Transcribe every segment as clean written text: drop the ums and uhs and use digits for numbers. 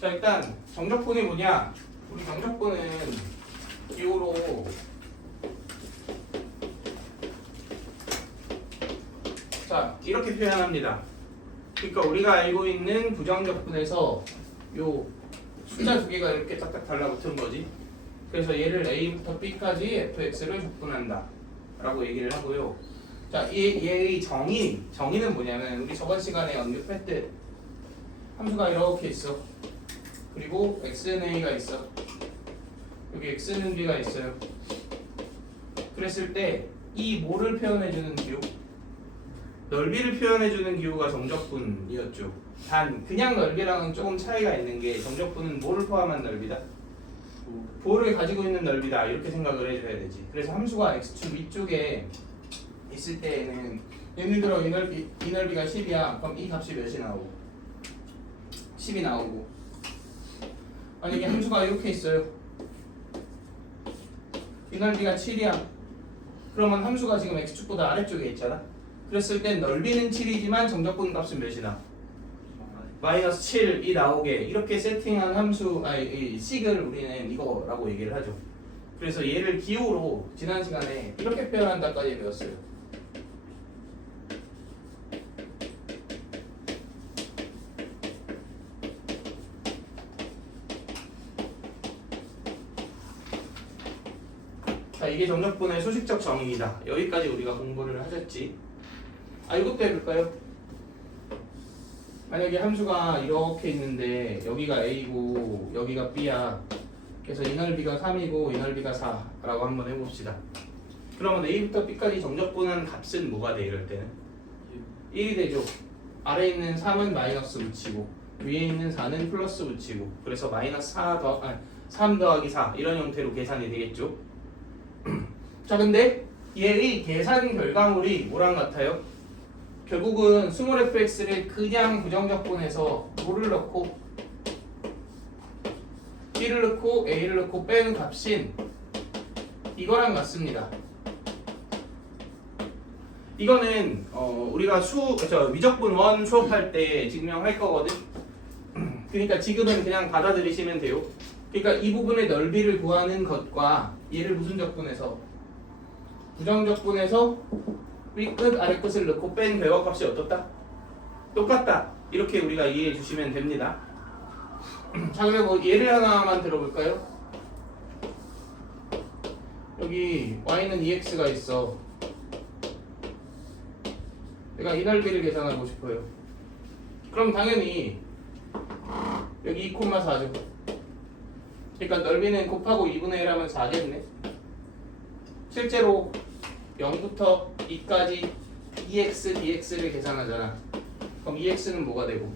자, 일단 정적분이 뭐냐? 우리 정적분은 기호로 자, 이렇게 표현합니다. 그러니까 우리가 알고 있는 부정적분에서 요 숫자 두 개가 이렇게 딱딱 달라붙은 거지. 그래서 얘를 A부터 B까지 fx를 적분한다 라고 얘기를 하고요. 자, 얘의 정의는 뭐냐면 우리 저번 시간에 언급했듯 함수가 이렇게 있어. 그리고 x는 a가 있어. 여기 x는 b가 있어요. 그랬을 때 이 뭐를 표현해주는 기호? 넓이를 표현해주는 기호가 정적분이었죠. 단 그냥 넓이랑은 조금 차이가 있는 게 정적분은 뭐를 포함한 넓이다? 부호를 가지고 있는 넓이다 이렇게 생각을 해줘야 되지. 그래서 함수가 x축 위쪽에 있을 때에는 예를 들어 이 넓이가 10이야. 그럼 이 값이 몇이 나오고? 10이 나오고. 만약에 함수가 이렇게 있어요. 이 넓이가 7이야. 그러면 함수가 지금 x축보다 아래쪽에 있잖아. 그랬을 땐 넓이는 7이지만 정적분 값은 몇이나? 마이너스 7이 나오게 이렇게 세팅한 함수, 이 식을 우리는 이거라고 얘기를 하죠. 그래서 얘를 기호로 지난 시간에 이렇게 표현한다까지 배웠어요. 자, 이게 정적분의 소식적 정의이다. 여기까지 우리가 공부를 하셨지. 이것도 해볼까요? 만약에 함수가 이렇게 있는데 여기가 a고 여기가 b야. 그래서 이 넓이가 3이고 이 넓이가 4라고 한번 해봅시다. 그러면 a부터 b까지 정적분한 값은 뭐가 돼 이럴 때는? 1이 되죠. 아래에 있는 3은 마이너스 붙이고 위에 있는 4는 플러스 붙이고 그래서 마이너스 3 더하기 4 이런 형태로 계산이 되겠죠. 자, 근데 얘의 계산 결과물이 뭐랑 같아요? 결국은 스몰 fx를 그냥 부정적분해서 뭐를 넣고 b를 넣고 a를 넣고 빼는 값인 이거랑 같습니다. 이거는 우리가 위적분 1 수업할 때 증명할 거거든. 그러니까 지금은 그냥 받아들이시면 돼요. 그러니까 이 부분의 넓이를 구하는 것과 얘를 무슨 적분해서? 부정적분해서 윗끝 아래끝을 넣고 뺀 결과값이 어떻다? 똑같다. 이렇게 우리가 이해해 주시면 됩니다. 자, 그럼 뭐 예를 하나만 들어볼까요? 여기 y는 2x가 있어. 내가 이 넓이를 계산하고 싶어요. 그럼 당연히 여기 2,4죠. 그러니까 넓이는 곱하고 2분의 1 하면 4겠네. 실제로 0부터 2까지 2x, dx를 계산하잖아. 그럼 2x는 뭐가 되고?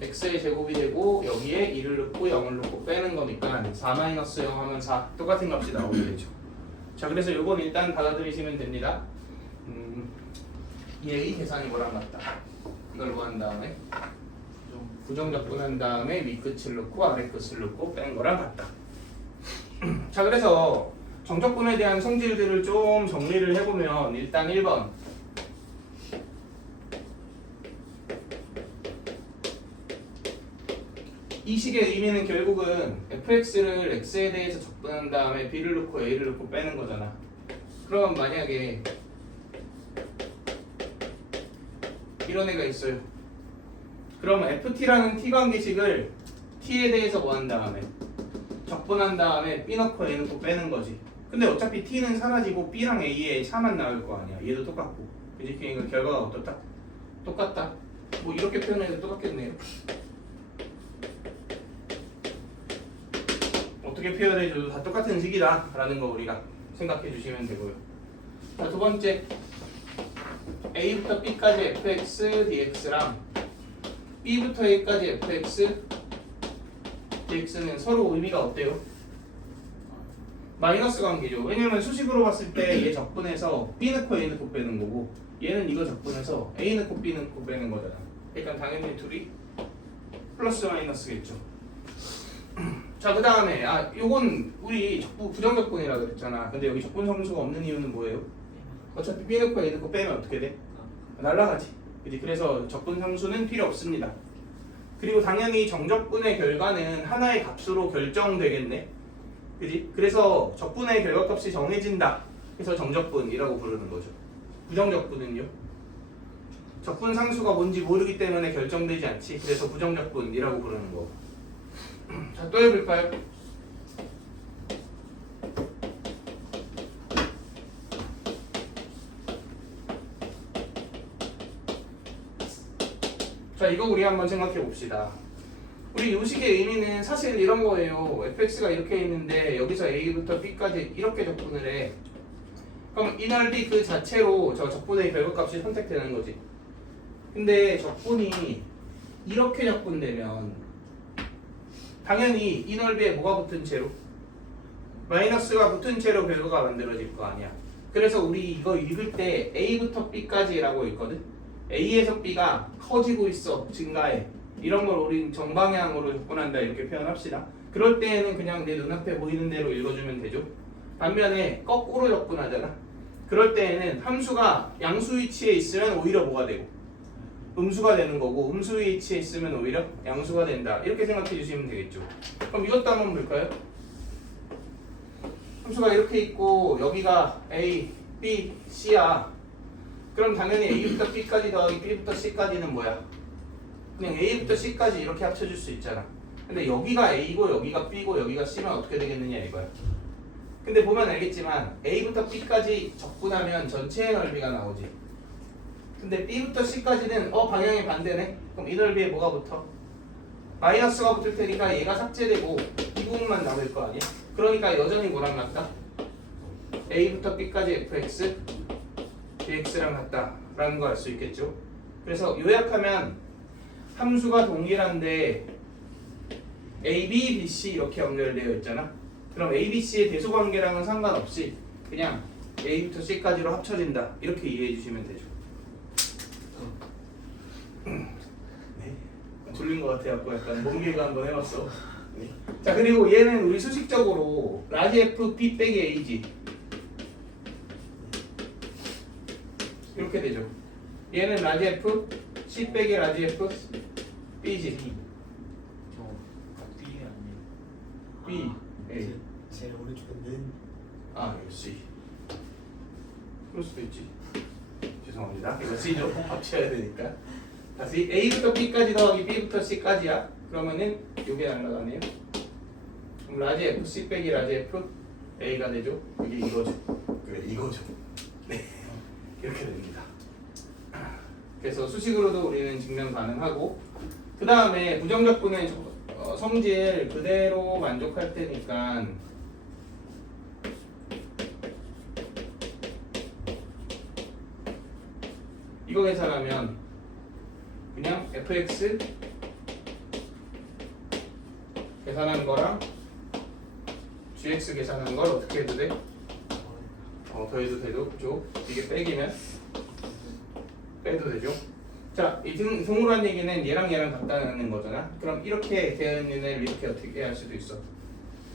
x의 제곱이 되고 여기에 2를 넣고 0을 넣고 빼는 거니까 4-0 하면 4 똑같은 값이 나오게 되죠. 자, 그래서 이건 일단 받아들이시면 됩니다. 얘의 계산이 뭐랑 같다. 이걸 구한 다음에 부정적분한 다음에 윗끝을 넣고 아래끝을 넣고 뺀 거랑 같다. 자, 그래서 정적분에 대한 성질들을 좀 정리를 해보면 일단 1번 이 식의 의미는 결국은 fx를 x에 대해서 적분한 다음에 b를 넣고 a를 넣고 빼는 거잖아. 그럼 만약에 이런 애가 있어요. 그럼 ft라는 t관계식을 t에 대해서 뭐 한 다음에 적분한 다음에 b 넣고 a 넣고 빼는 거지. 근데 어차피 t는 사라지고 b랑 a에 차만 나올 거 아니야. 얘도 똑같고. 그지? 그러니까 결과가 어떻다? 똑같다. 뭐 이렇게 표현해도 똑같겠네요. 어떻게 표현해줘도 다 똑같은 식이다 라는 거 우리가 생각해 주시면 되고요. 자, 두 번째 a부터 b까지 fx dx랑 b부터 a까지 fx dx는 서로 의미가 어때요? 마이너스 관계죠. 왜냐면 수식으로 봤을 때 얘 적분해서 b 넣고 a 넣고 빼는 거고 얘는 이거 적분해서 a 넣고 b 넣고 빼는 거잖아. 그러니까 당연히 둘이 플러스 마이너스겠죠. 자, 그 다음에 요건 우리 부정적분이라 그랬잖아. 근데 여기 적분 성수가 없는 이유는 뭐예요? 어차피 b 넣고 a 넣고 빼면 어떻게 돼? 날라가지. 그지? 그래서 적분 상수는 필요 없습니다. 그리고 당연히 정적분의 결과는 하나의 값으로 결정되겠네. 그지? 그래서 적분의 결과값이 정해진다. 그래서 정적분이라고 부르는 거죠. 부정적분은요? 적분 상수가 뭔지 모르기 때문에 결정되지 않지. 그래서 부정적분이라고 부르는 거. 자, 또 해볼까요? 자, 이거 우리 한번 생각해 봅시다. 우리 요식의 의미는 사실 이런 거예요. fx가 이렇게 있는데 여기서 a부터 b까지 이렇게 적분을 해. 그럼 이 넓이 그 자체로 저 적분의 결과값이 선택되는 거지. 근데 적분이 이렇게 적분되면 당연히 이 넓이에 뭐가 붙은 채로? 마이너스가 붙은 채로 결과가 만들어질 거 아니야. 그래서 우리 이거 읽을 때 a부터 b까지라고 읽거든. a에서 b가 커지고 있어, 증가해. 이런 걸 우린 정방향으로 접근한다 이렇게 표현합시다. 그럴 때에는 그냥 내 눈앞에 보이는 대로 읽어주면 되죠. 반면에 거꾸로 접근하잖아. 그럴 때에는 함수가 양수 위치에 있으면 오히려 뭐가 되고 음수가 되는 거고, 음수 위치에 있으면 오히려 양수가 된다. 이렇게 생각해 주시면 되겠죠. 그럼 이것도 한번 볼까요? 함수가 이렇게 있고 여기가 a, b, c야. 그럼 당연히 a부터 b까지 더하기 b부터 c까지는 뭐야? 그냥 a부터 c까지 이렇게 합쳐줄 수 있잖아. 근데 여기가 a고 여기가 b고 여기가 c면 어떻게 되겠느냐 이거야. 근데 보면 알겠지만 a부터 b까지 적분하면 전체의 넓이가 나오지. 근데 b부터 c까지는 방향이 반대네. 그럼 이 넓이에 뭐가 붙어? 마이너스가 붙을 테니까 얘가 삭제되고 이 부분만 남을 거 아니야? 그러니까 여전히 뭐랑 같다? a부터 b까지 fx, dx랑 같다라는 거 알 수 있겠죠. 그래서 요약하면 함수가 동일한데 a, b, b, c 이렇게 연결되어 있잖아. 그럼 a, b, c의 대소관계랑은 상관없이 그냥 a부터 c까지로 합쳐진다. 이렇게 이해해 주시면 되죠. 네. 졸린 것 같아갖고 약간 몸개그 한번 해봤어. 네. 자, 그리고 얘는 우리 수식적으로 라지 f b 빼기 a지 이렇게 되죠. 얘는 라지 f c 빼기 라지 f b지. 저 B가 아니에요. b a. 제 오른쪽은 c. 그럴 수도 있지. 죄송합니다. 이거 c죠. 합쳐야 되니까. 다시 a부터 b까지 더하기 b부터 c까지야. 그러면은 이게 날라가네요. 그럼 라지 f c 빼기 라지 f a가 되죠. 이게 이거죠. 그래, 이거죠. 네, 이렇게 됩니다. 그래서 수식으로도 우리는 증명 가능하고, 그 다음에 부정적분의 성질 그대로 만족할 테니까 이거 계산하면 그냥 fx 계산한 거랑 gx 계산한 걸 어떻게 해도 돼? 더해도 되죠. 이게 빼기면 빼도 되죠. 자, 이 동그란 얘기는 얘랑 얘랑 같다는 거잖아. 그럼 이렇게 되어 있는 애를 이렇게 어떻게 할 수도 있어?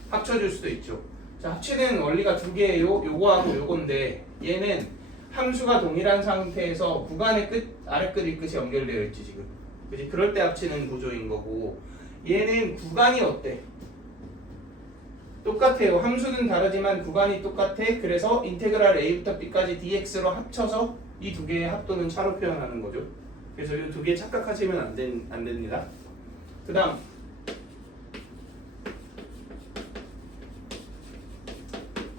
합쳐줄 수도 있죠. 자, 합치는 원리가 두 개예요. 요거하고 요건데 얘는 함수가 동일한 상태에서 구간의 끝, 아래 끝, 위 끝이 연결되어 있지 지금. 그지? 그럴 때 합치는 구조인 거고, 얘는 구간이 어때? 똑같아요. 함수는 다르지만 구간이 똑같아. 그래서 인테그랄 a부터 b까지 dx로 합쳐서 이 두 개의 합도는 차로 표현하는 거죠. 그래서 이 두 개 착각하시면 안 됩니다. 그 다음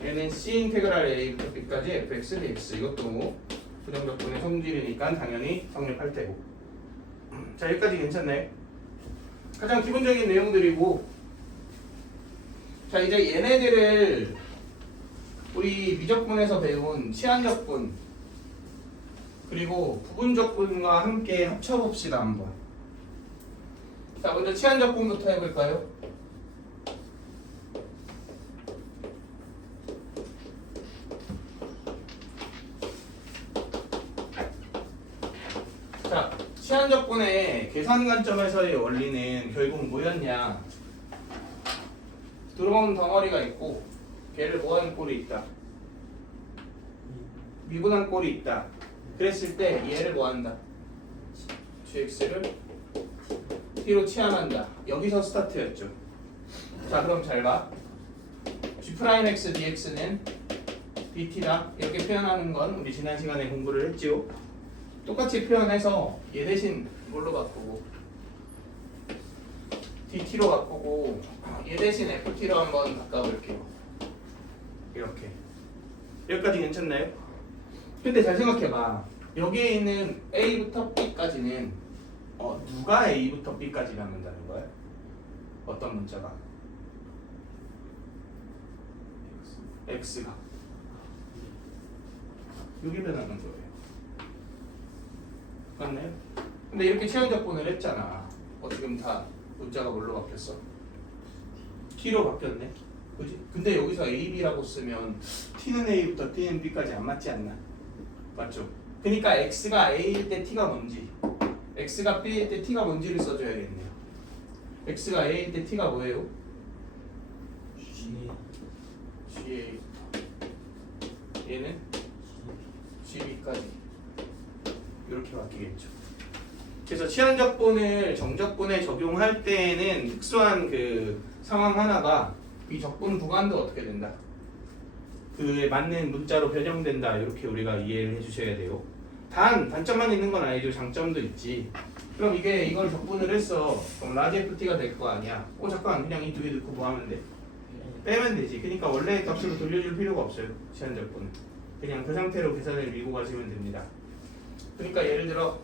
얘는 c 인테그랄 a부터 b까지 fx dx. 이것도 부정적분의 성질이니까 당연히 성립할 테고. 자, 여기까지 괜찮나요? 가장 기본적인 내용들이고, 자, 이제 얘네들을 우리 미적분에서 배운 치환적분 그리고 부분적분과 함께 합쳐봅시다 한번. 자, 먼저 치환적분부터 해볼까요? 자, 치환적분의 계산 관점에서의 원리는 결국 뭐였냐? 들어온 덩어리가 있고 걔를 뭐하는 꼴이 있다? 미분한 꼴이 있다. 그랬을 때 얘를 뭐한다? gx를 T로 치환한다. 여기서 스타트였죠. 자, 그럼 잘 봐. G'X dx는 dt다. 이렇게 표현하는 건 우리 지난 시간에 공부를 했지요. 똑같이 표현해서 얘 대신 뭘로 바꾸고 dt로 바꾸고 얘 대신 ft로 한번 바꿔볼게요. 이렇게. 여기까지 괜찮나요? 근데 잘 생각해봐. 여기에 있는 A부터 B까지는 누가 A부터 B까지 남는다는 거야? 어떤 문자가? X가 여기 변하는 거예요. 맞나요? 근데 이렇게 치환적분을 했잖아. 지금 다 문자가 뭘로 바뀌었어? T로 바뀌었네. 그지? 근데 여기서 A, B라고 쓰면 T는 A부터 T는 B까지 안 맞지 않나? 맞죠? 그러니까 X가 A일 때 T가 뭔지, X가 B일 때 T가 뭔지를 써줘야겠네요. X가 A일 때 T가 뭐예요? GA. 얘는 GB까지 이렇게 바뀌겠죠. 그래서 치환적분을 정적분에 적용할 때에는 특수한 그 상황 하나가 이 적분 구간도 어떻게 된다? 그에 맞는 문자로 변형된다. 이렇게 우리가 이해를 해주셔야 돼요. 단점만 있는 건 아니죠. 장점도 있지. 그럼 이걸 적분을 했어. 그럼 라지 FT가 될 거 아니야. 잠깐 그냥 이 두 개 넣고 뭐 하면 돼? 빼면 되지. 그러니까 원래의 값으로 돌려줄 필요가 없어요. 치환적분은. 그냥 그 상태로 계산을 밀고 가시면 됩니다. 그러니까 예를 들어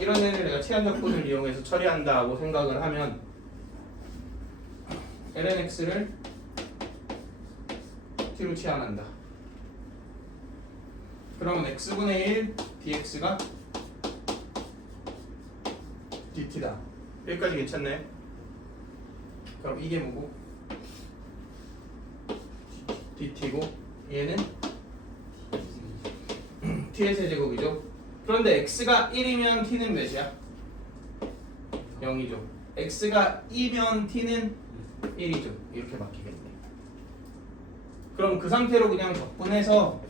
이런 애를 내가 치환적분을 이용해서 처리한다고 생각을 하면 lnx를 t로 치환한다. 그러면 x분의 1 dx가 dt다. 여기까지 괜찮나요? 그럼 이게 뭐고? dt고 얘는 t의 세제곱이죠. 그런데 x가 1이면 t는 몇이야? 0이죠. x가 2면 t는 1이죠. 이렇게 바뀌겠네. 그럼 그 상태로 그냥 적분해서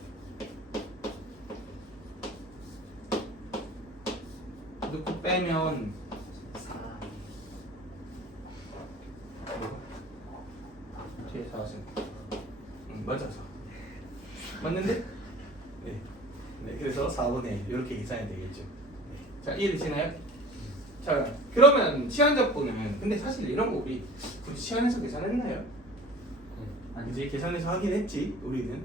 넣고 빼면 뒤에 4승 맞아서 맞는데? 네. 그래서 4분의 1 이렇게 계산이 되겠죠. 자, 이해되시나요? 자, 그러면 치환적분은 근데 사실 이런 거 우리 굳이 치환해서 계산했나요? 이제 계산해서 하긴 했지. 우리는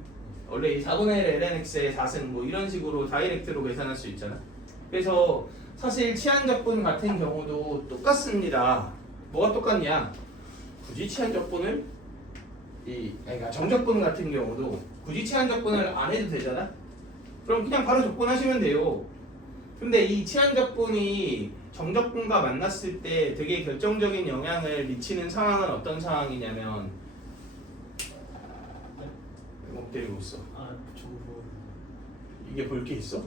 원래 이 4분의 1 lnx의 4승 뭐 이런 식으로 다이렉트로 계산할 수 있잖아. 그래서 사실 치환적분 같은 경우도 똑같습니다. 뭐가 똑같냐? 굳이 치환적분을 그러니까 정적분 같은 경우도 굳이 치환적분을 안 해도 되잖아. 그럼 그냥 바로 적분하시면 돼요. 근데 이 치환적분이 정적분과 만났을 때 되게 결정적인 영향을 미치는 상황은 어떤 상황이냐면 못 때리고 있어. 저거 이게 볼 게 있어?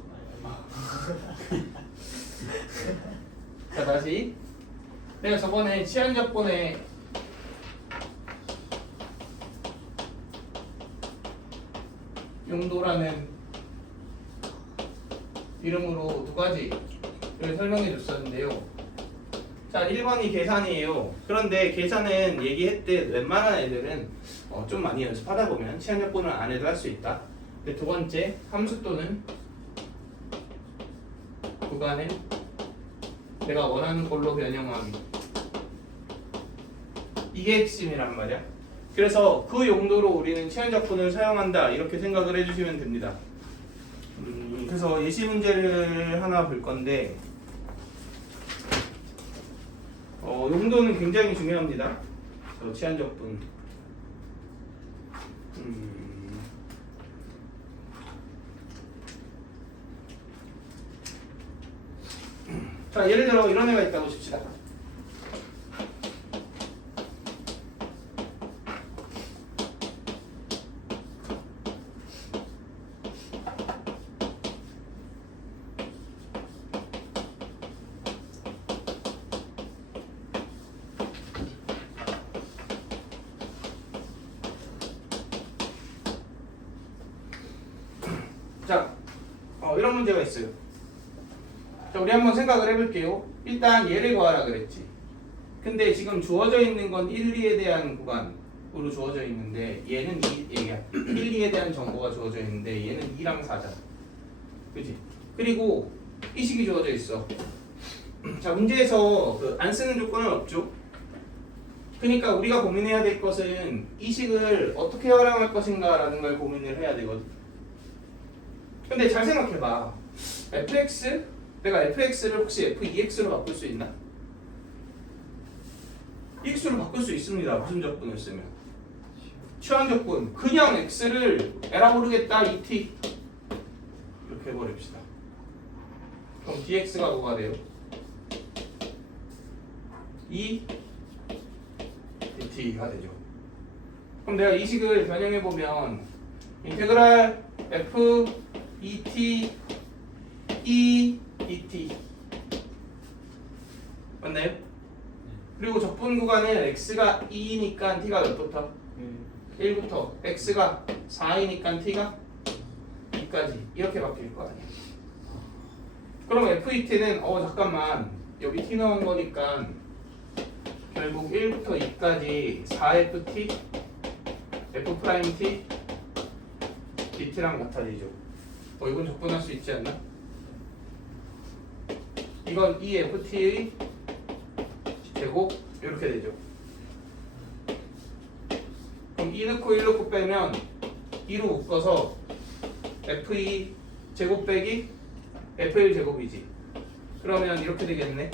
자, 다시 내가 저번에 치환적분에 용도라는 이름으로 두 가지를 설명해 줬었는데요. 자, 1번이 계산이에요. 그런데 계산은 얘기했듯 웬만한 애들은 좀 많이 연습하다 보면 치환적분을 안 해도 할 수 있다. 근데 두 번째, 함수 또는 구간을 내가 원하는 걸로 변형하기. 이게 핵심이란 말이야. 그래서 그 용도로 우리는 치환적분을 사용한다. 이렇게 생각을 해주시면 됩니다. 그래서 예시 문제를 하나 볼 건데 용도는 굉장히 중요합니다. 치환적분. 자, 예를 들어 이런 애가 있다고 칩시다. 자, 이런 문제가 있어요. 자, 우리 한번 생각을 해볼게요. 일단 얘를 구하라 그랬지. 근데 지금 주어져 있는 건 1, 2에 대한 구간으로 주어져 있는데 얘는 1, 2에 대한 정보가 주어져 있는데 얘는 2랑 4잖아. 그치? 그리고 이 식이 주어져 있어. 자, 문제에서 안 쓰는 조건은 없죠. 그러니까 우리가 고민해야 될 것은 이 식을 어떻게 활용할 것인가라는 걸 고민을 해야 되거든. 근데 잘 생각해봐. fx? 내가 fx를 혹시 f2x로 바꿀 수 있나? x로 바꿀 수 있습니다. 무슨 조건을 쓰면. 취한 조건. 그냥 x를 에라 모르겠다 2t 이렇게 해버립시다. 그럼 dx가 뭐가 돼요? 2 dt가 되죠. 그럼 내가 이 식을 변형해보면 인테그랄 f 2t e dt 맞나요? 그리고 적분 구간은 x가 2니까 t가 몇부터? 1부터 x가 4이니까 t가 2까지 이렇게 바뀔 거 아니야. 그럼 f2t는 잠깐만 여기 t 넣은 거니까 결국 1부터 2까지 4ft f't dt랑 같아지죠. 이건 적분할 수 있지 않나? 이건 2ft의 제곱 이렇게 되죠. 그럼 2 넣고 1 넣고 빼면 2로 묶어서 f2 제곱 빼기 f1 제곱이지. 그러면 이렇게 되겠네.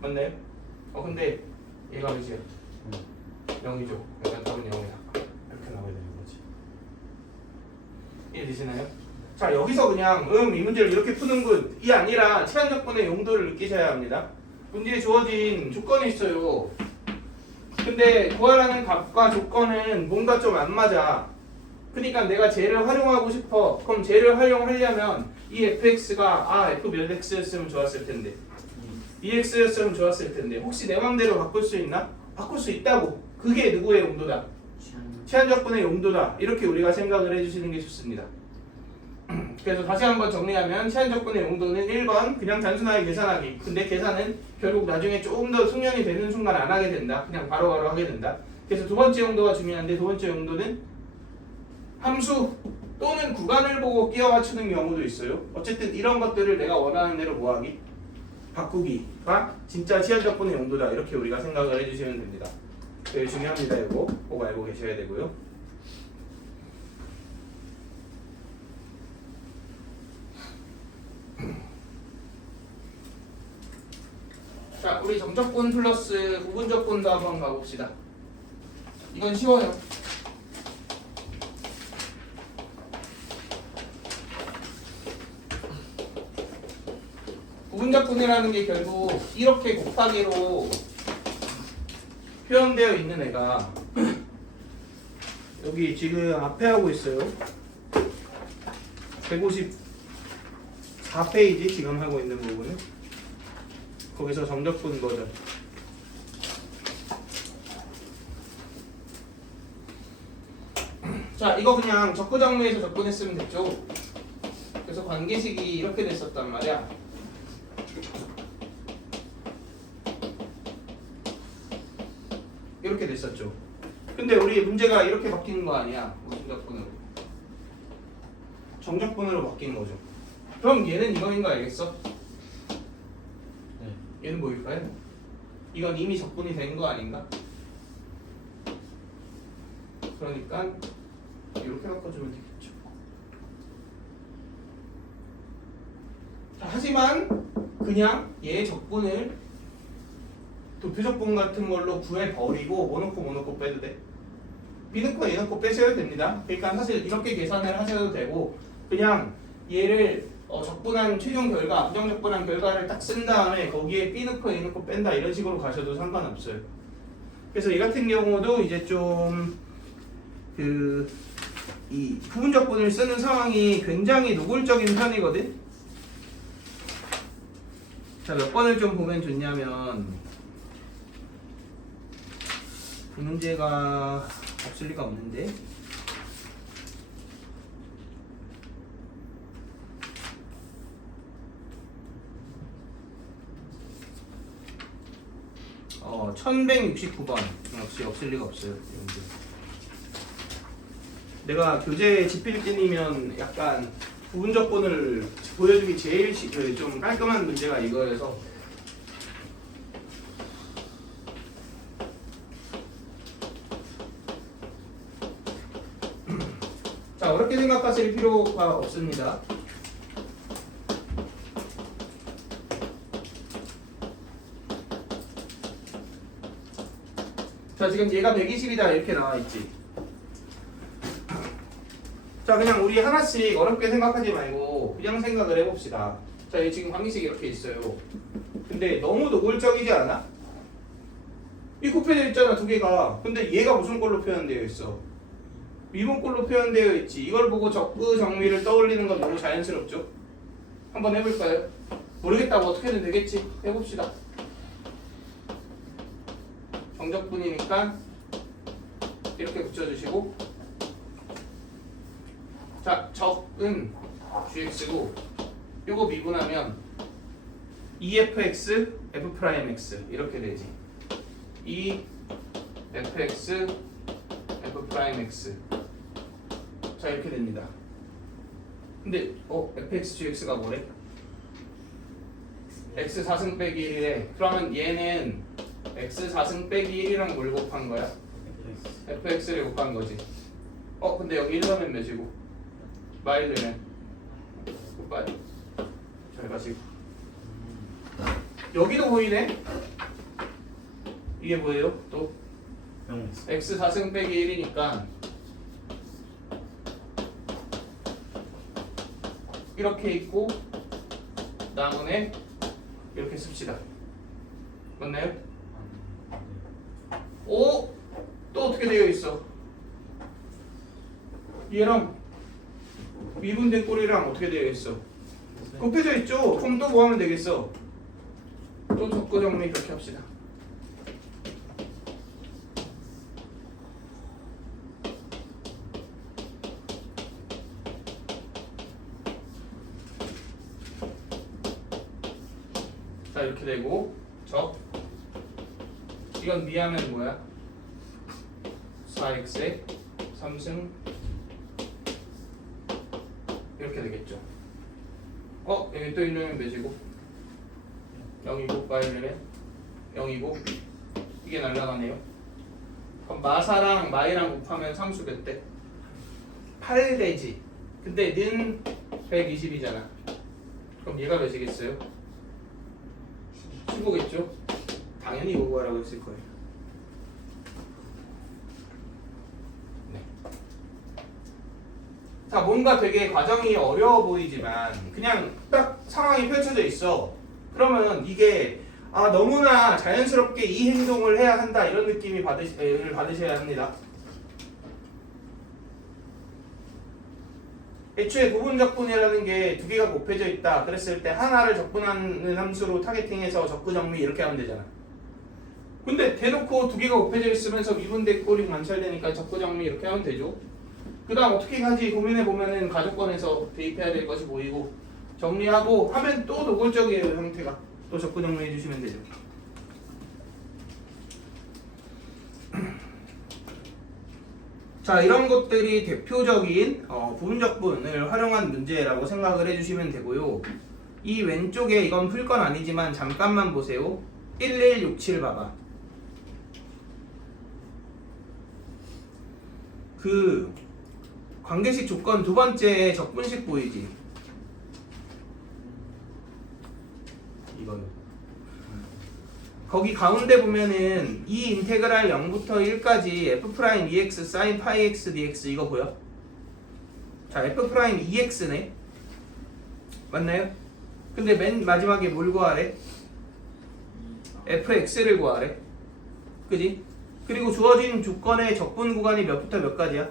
맞나요? 근데 얘가 몇이야? 0이죠. 그러니까 답은 0이야. 이렇게 나와야 되는 거지. 이해되시나요? 자, 여기서 그냥 이 문제를 이렇게 푸는 것이 아니라 치환 조건의 용도를 느끼셔야 합니다. 문제에 주어진 조건이 있어요. 근데 구하라는 값과 조건은 뭔가 좀 안 맞아. 그러니까 내가 쟤를 활용하고 싶어. 그럼 쟤를 활용하려면 이 fx가 f 몇 x였으면 좋았을 텐데 2x였으면 좋았을 텐데 혹시 내 맘대로 바꿀 수 있나? 바꿀 수 있다고. 그게 누구의 용도다? 치환 조건의 용도다. 이렇게 우리가 생각을 해주시는 게 좋습니다. 그래서 다시 한번 정리하면 치환 조건의 용도는 1번 그냥 단순하게 계산하기. 근데 계산은 결국 나중에 조금 더 숙련이 되는 순간 안 하게 된다. 그냥 바로바로 하게 된다. 그래서 두 번째 용도가 중요한데 두 번째 용도는 함수 또는 구간을 보고 끼워 맞추는 경우도 있어요. 어쨌든 이런 것들을 내가 원하는 대로 뭐하기? 바꾸기가 진짜 치환 조건의 용도다. 이렇게 우리가 생각을 해주시면 됩니다. 되게 중요합니다. 이거 꼭 알고 계셔야 되고요. 자, 우리 점적분 플러스 부분적분도 한번 가봅시다. 이건 쉬워요. 부분적분이라는 게 결국 이렇게 곱하기로 표현되어 있는 애가 여기 지금 앞에 하고 있어요. 154페이지 지금 하고 있는 부분은 거기서 점적분 버전. 자, 이거 그냥 적구정리해서 적분했으면 됐죠. 그래서 관계식이 이렇게 됐었단 말이야. 이렇게 됐었죠. 근데 우리 문제가 이렇게 바뀌는 거 아니야? 무슨 적분으로? 정적분으로 바뀌는 거죠. 그럼 얘는 이거인 거 알겠어? 얘는 뭐일까요? 이건 이미 적분이 된 거 아닌가? 그러니까 이렇게 바꿔주면 되겠죠. 자, 하지만 그냥 얘의 적분을 도표적분 같은 걸로 구해버리고 뭐 넣고 빼도 돼. B 넣고 A 넣고 빼셔도 됩니다. 그러니까 사실 이렇게 계산을 하셔도 되고 그냥 얘를 적분한 최종 결과, 부정적분한 결과를 딱 쓴 다음에 거기에 B 넣고 A 넣고 뺀다 이런 식으로 가셔도 상관없어요. 그래서 이 같은 경우도 이제 좀 이 부분적분을 쓰는 상황이 굉장히 노골적인 편이거든. 자, 몇 번을 좀 보면 좋냐면 그 문제가 없을 리가 없는데 1169번 역시 없을 리가 없어요. 이런데. 내가 교재 집필진이면 약간 부분적분을 보여주기 제일 좀 깔끔한 문제가 이거여서 자 어렵게 생각하실 필요가 없습니다. 자 지금 얘가 120이다 이렇게 나와있지. 자 그냥 우리 하나씩 어렵게 생각하지 말고 그냥 생각을 해봅시다. 자 여기 지금 관계식 이렇게 있어요. 근데 너무 노골적이지 않아? 이 곱해져 있잖아 두 개가. 근데 얘가 무슨 꼴로 표현되어 있어? 미분꼴로 표현되어 있지. 이걸 보고 적구 정미를 떠올리는 건 너무 자연스럽죠? 한번 해볼까요? 모르겠다고 어떻게든 되겠지. 해봅시다. 정적분이니까 이렇게 붙여주시고 자 적은 gx고 요거 미분하면 EFX F'X 이렇게 되지. EFX F'X 자 이렇게 됩니다. 근데 fx gx가 뭐래? x 4승 빼기 1이래. 그러면 얘는 x 4승 빼기 1이랑 뭘 곱한 거야? fx를 곱한 거지. 근데 여기 1넣으면 몇이고? 마이너면 굿바이. 잘 가시고. 여기도 보이네? 이게 뭐예요? 또? x 4승 빼기 1이니까 이렇게 있고 남은에 이렇게 씁시다. 맞나요? 오! 또 어떻게 되어 있어? 얘랑 미분된 꼴이랑 어떻게 되어 있어? 곱해져 있죠? 그럼 또 뭐 하면 되겠어? 또 적구 정리 이렇게 합시다. 자 이렇게 되고 적 이건 미하면 뭐야? 4x에 3승 이렇게 되겠죠. 여기 또 1면 몇이고 0이고 마이너면 0이고 이게 날라가네요. 그럼 마사랑 마이랑 곱하면 상수 몇 대? 8대지. 근데 는 120이잖아. 그럼 얘가 몇이겠어요? 15겠죠? 당연히 이거 구하라고 했을 거예요. 네. 자, 뭔가 되게 과정이 어려워 보이지만 그냥 딱 상황이 펼쳐져 있어. 그러면 이게 너무나 자연스럽게 이 행동을 해야 한다 이런 느낌을 받으셔야 합니다. 애초에 부분적분이라는 게 두 개가 곱해져 있다 그랬을 때 하나를 적분하는 함수로 타겟팅해서 적구정리 이렇게 하면 되잖아. 근데 대놓고 두 개가 곱해져 있으면서 미분된 꼴이 관찰되니까 적구정리 이렇게 하면 되죠. 그 다음 어떻게 하지 고민해보면은 가족권에서 대입해야 될 것이 보이고 정리하고 하면 또 노골적이에요. 형태가 또 적구정리 해주시면 되죠. 자 이런 것들이 대표적인 부분적분을 활용한 문제라고 생각을 해주시면 되고요. 이 왼쪽에 이건 풀 건 아니지만 잠깐만 보세요. 1167 봐봐. 그 관계식 조건 두 번째 적분식 보이지? 이거요. 거기 가운데 보면은 이 인테그랄 0부터 1까지 f'2x sin πx dx 이거 보여? 자 f'2x네 맞나요? 근데 맨 마지막에 뭘 구하래? fx를 구하래. 그지? 그리고 주어진 조건의 적분 구간이 몇부터 몇까지야?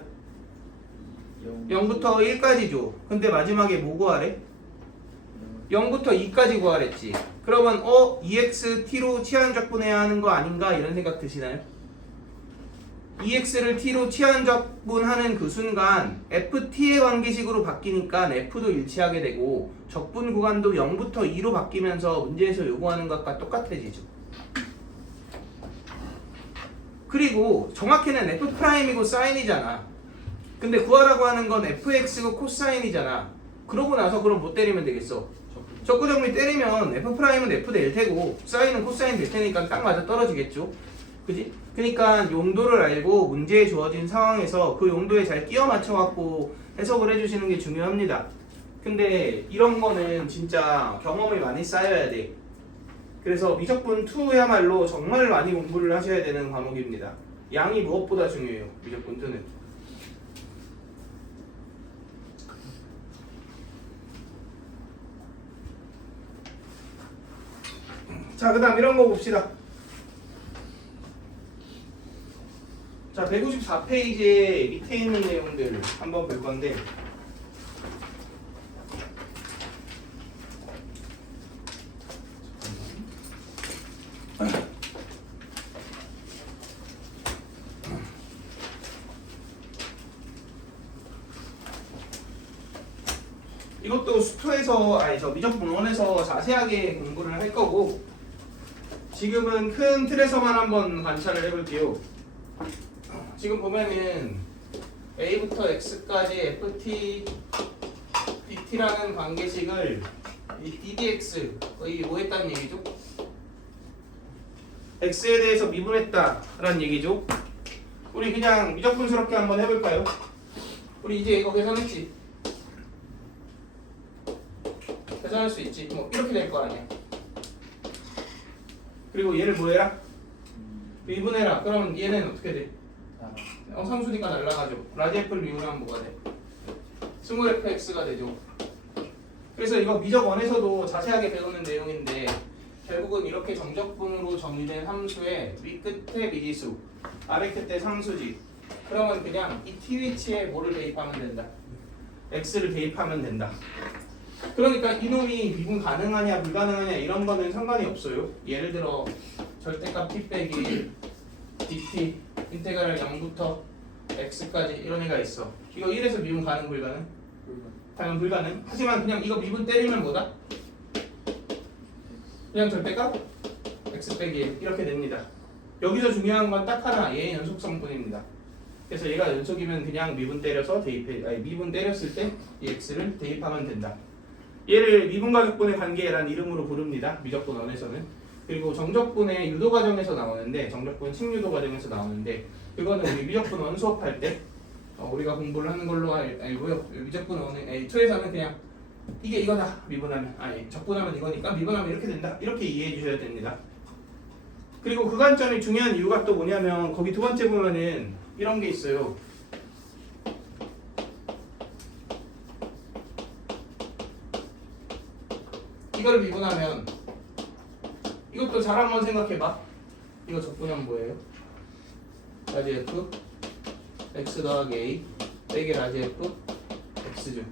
0부터 1까지죠. 근데 마지막에 뭐 구하래? 0부터 2까지 구하랬지. 그러면 EX T로 치환 적분해야 하는 거 아닌가 이런 생각 드시나요? EX를 T로 치환 적분하는 그 순간 FT의 관계식으로 바뀌니까 F도 일치하게 되고 적분 구간도 0부터 2로 바뀌면서 문제에서 요구하는 것과 똑같아지죠. 그리고 정확히는 F'이고 사인이잖아. 근데 구하라고 하는 건 fx고 코사인이잖아. 그러고 나서 그럼 뭐 때리면 되겠어? 적구정리 때리면 F'은 F 될 테고 사인은 코사인 될 테니까 딱 맞아 떨어지겠죠. 그지? 그러니까 용도를 알고 문제에 주어진 상황에서 그 용도에 잘 끼워 맞춰갖고 해석을 해주시는 게 중요합니다. 근데 이런 거는 진짜 경험이 많이 쌓여야 돼. 그래서 미적분 2야말로 정말 많이 공부를 하셔야 되는 과목입니다. 양이 무엇보다 중요해요. 미적분 2는. 자, 그 다음 이런 거 봅시다. 자, 154페이지에 밑에 있는 내용들 한번 볼 건데 이것도 수투에서 미적분 1에서 자세하게 공부를 할 거고 지금은 큰 틀에서만 한번 관찰을 해볼게요. 지금 보면은 A부터 X까지 FT, DT라는 관계식을 이 DDX 거의 뭐 했다는 얘기죠? X에 대해서 미분했다라는 얘기죠. 우리 그냥 미적분스럽게 한번 해볼까요? 우리 이제 이거 계산했지? 계산할 수 있지. 뭐 이렇게 될 거 아니야. 그리고 얘를 뭐 해라? 미분해라. 그러면 얘는 어떻게 돼? 상수니까 날라가죠. 라지 F를 미분하면 뭐가 돼? 스몰 fx가 되죠. 그래서 이거 미적 1에서도 자세하게 배우는 내용인데 결국은 이렇게 정적분으로 정의된 함수의 위 끝에 미지수, 아래 끝에 상수지. 그러면 그냥 이 t 위치에 뭐를 대입하면 된다? x를 대입하면 된다. 그러니까 이놈이 미분 가능하냐 불가능하냐 이런 거는 상관이 없어요. 예를 들어 절대값 t 빼기 dt 인테그랄 0부터 x까지 이런 애가 있어. 이거 1에서 미분 가능 불가능? 당연 불가능. 하지만 그냥 이거 미분 때리면 뭐다? 그냥 절대값 x 빼기 1 이렇게 됩니다. 여기서 중요한 건 딱 하나, 얘의 연속성분입니다. 그래서 얘가 연속이면 그냥 미분 때려서 미분 때렸을 때 이 x를 대입하면 된다. 얘를 미분가격분의 관계라는 이름으로 부릅니다. 미적분 1에서는. 그리고 정적분의 유도 과정에서 나오는데 정적분 식유도 과정에서 나오는데 그거는 우리 미적분 1 수업할 때 우리가 공부를 하는 걸로 알고요. 미적분 2에서는 그냥 이게 이거다 미분하면 적분하면 이거니까 미분하면 이렇게 된다 이렇게 이해해 주셔야 됩니다. 그리고 그 관점이 중요한 이유가 또 뭐냐면 거기 두 번째 보면은 이런 게 있어요. 이걸 미분하면 이것도 잘 한번 생각해봐. 이거 적분하면 뭐예요? 라지 F X 더하기 A 빼기 라지 F X죠.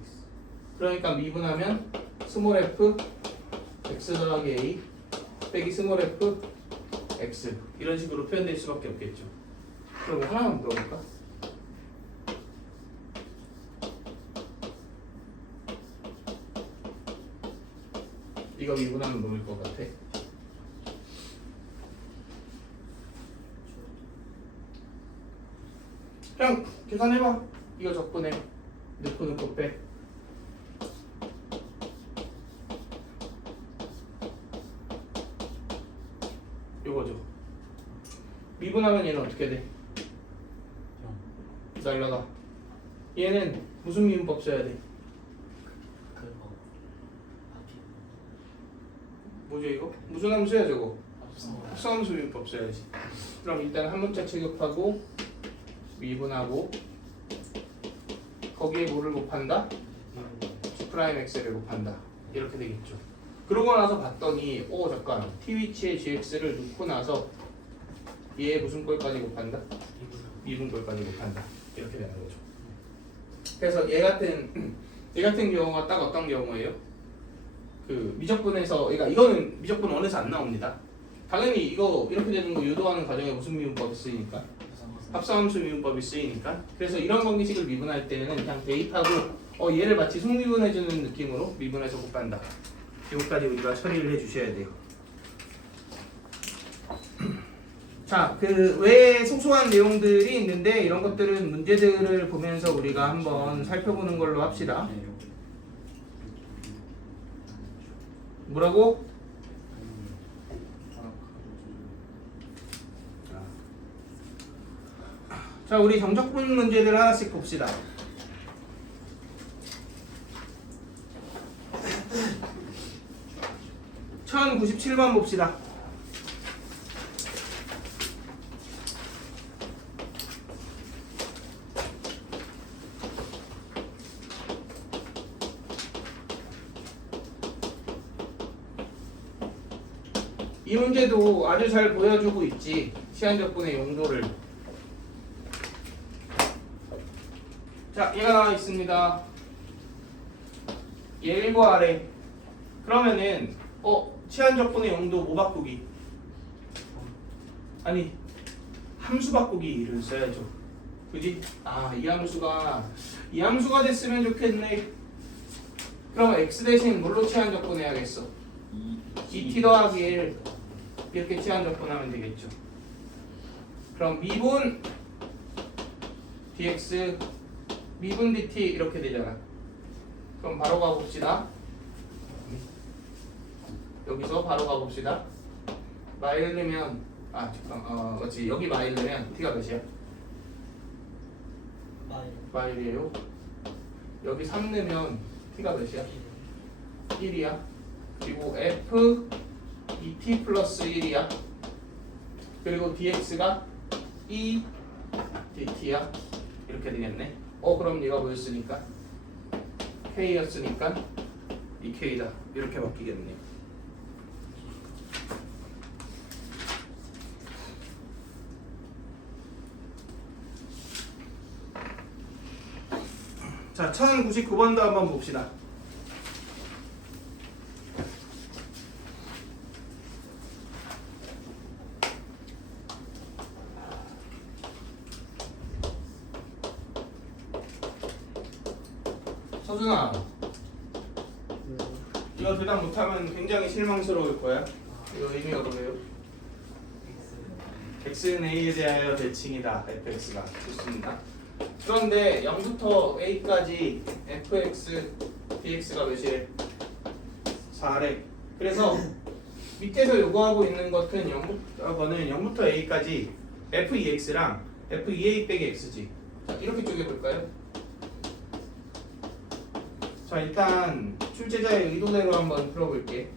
그러니까 미분하면 스몰 F X 더하기 A 빼기 스몰 F X 이런 식으로 표현될 수밖에 없겠죠. 그럼 하나만 물어볼까? 이거 미분하면 뭐일 것 같아? 그냥 계산해봐. 이거 적분해. 넣고 빼. 요거죠. 미분하면 얘는 어떻게 돼? 날라가. 얘는 무슨 미분법 써야 돼? 뭐죠 이거? 무슨 함수야 저거? 합성함수 미분법 써야지. 그럼 일단 한 문자 취급하고 미분하고 거기에 뭐를 곱한다? G'X를 곱한다. 이렇게 되겠죠. 그러고 나서 봤더니 잠깐 t 위치에 gx를 넣고 나서 얘 무슨 꼴까지 곱한다? 미분꼴까지 곱한다. 이렇게 되는 거죠. 그래서 얘 같은 경우가 딱 어떤 경우예요? 그 미적분에서 그러니까 이거는 미적분 1에서 안 나옵니다. 당연히 이거 이렇게 되는 거 유도하는 과정에 무슨 미분법이 쓰이니까? 합성함수 미분법이 쓰이니까. 그래서 이런 관계식을 미분할 때는 그냥 대입하고 얘를 마치 속미분해주는 느낌으로 미분해서 곱한다. 이것까지 우리가 처리를 해주셔야 돼요. 자, 그 외에 소소한 내용들이 있는데 이런 것들은 문제들을 보면서 우리가 한번 살펴보는 걸로 합시다. 뭐라고? 자, 우리 정적분 문제들 하나씩 봅시다. (1097번) 봅시다. 이 문제도 아주 잘 보여주고 있지. 시한적분의 용도를. 자, 얘가 나와 있습니다. 얘 1과 아래. 그러면은 시한적분의 용도 뭐 바꾸기? 아니, 함수 바꾸기를 써야죠. 그지? 아, 이 함수가 됐으면 좋겠네. 그럼 x 대신 뭘로 시한적분해야겠어? 2t 더하기 1 이렇게 시한적분하면 되겠죠. 그럼 미분 dx 미분 dt 이렇게 되잖아. 그럼 바로 가봅시다. 여기서 바로 가봅시다. 마일르면 그렇지. 여기 마일르면 t가 몇이야? 마일이에요. 여기 3 넣으면 t가 몇이야? 1이야. 그리고 f 2t 플러스 1이야. 그리고 dx가 2 dt야. 이렇게 되겠네. 그럼 얘가 뭐였으니까? k였으니까 이 k다. 이렇게 바뀌겠네. 자, 1099번도 한번 봅시다. 서준아, 이거 대답 못하면 굉장히 실망스러울 거야. 이거 의미가 뭐예요? x는 a에 대하여 대칭이다. fx가 좋습니다. 그런데 0부터 a까지 fx dx가 몇이래? 4래. 그래서 밑에서 요구하고 있는 것은 0부터 a까지 f2x랑 f2a 빼기 x지. 자, 이렇게 쪼개볼까요? 자, 일단 출제자의 의도대로 한번 풀어볼게.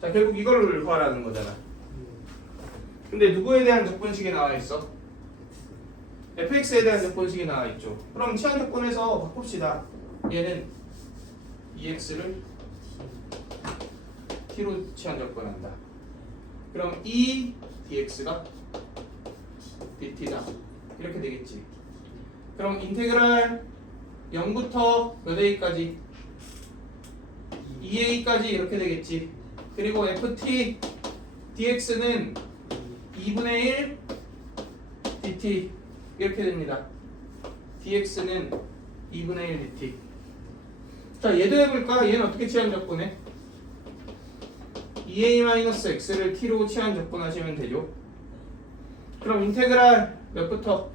자, 결국 이걸 구하라는 거잖아. 근데 누구에 대한 적분식이 나와 있어? fx에 대한 적분식이 나와 있죠. 그럼 치환 적분에서 바꿉시다. 얘는 2x를 t로 치환 적분한다. 그럼 e dx가 dt다. 이렇게 되겠지. 그럼 인테그랄 0부터 몇 a까지? 2a까지 이렇게 되겠지. 그리고 ft dx는 2분의 1 dt 이렇게 됩니다. dx는 2분의 1 dt. 자, 얘도 해볼까? 얘는 어떻게 치환 적분해? 2a-x를 t로 치환 적분하시면 되죠. 그럼 인테그랄 몇부터?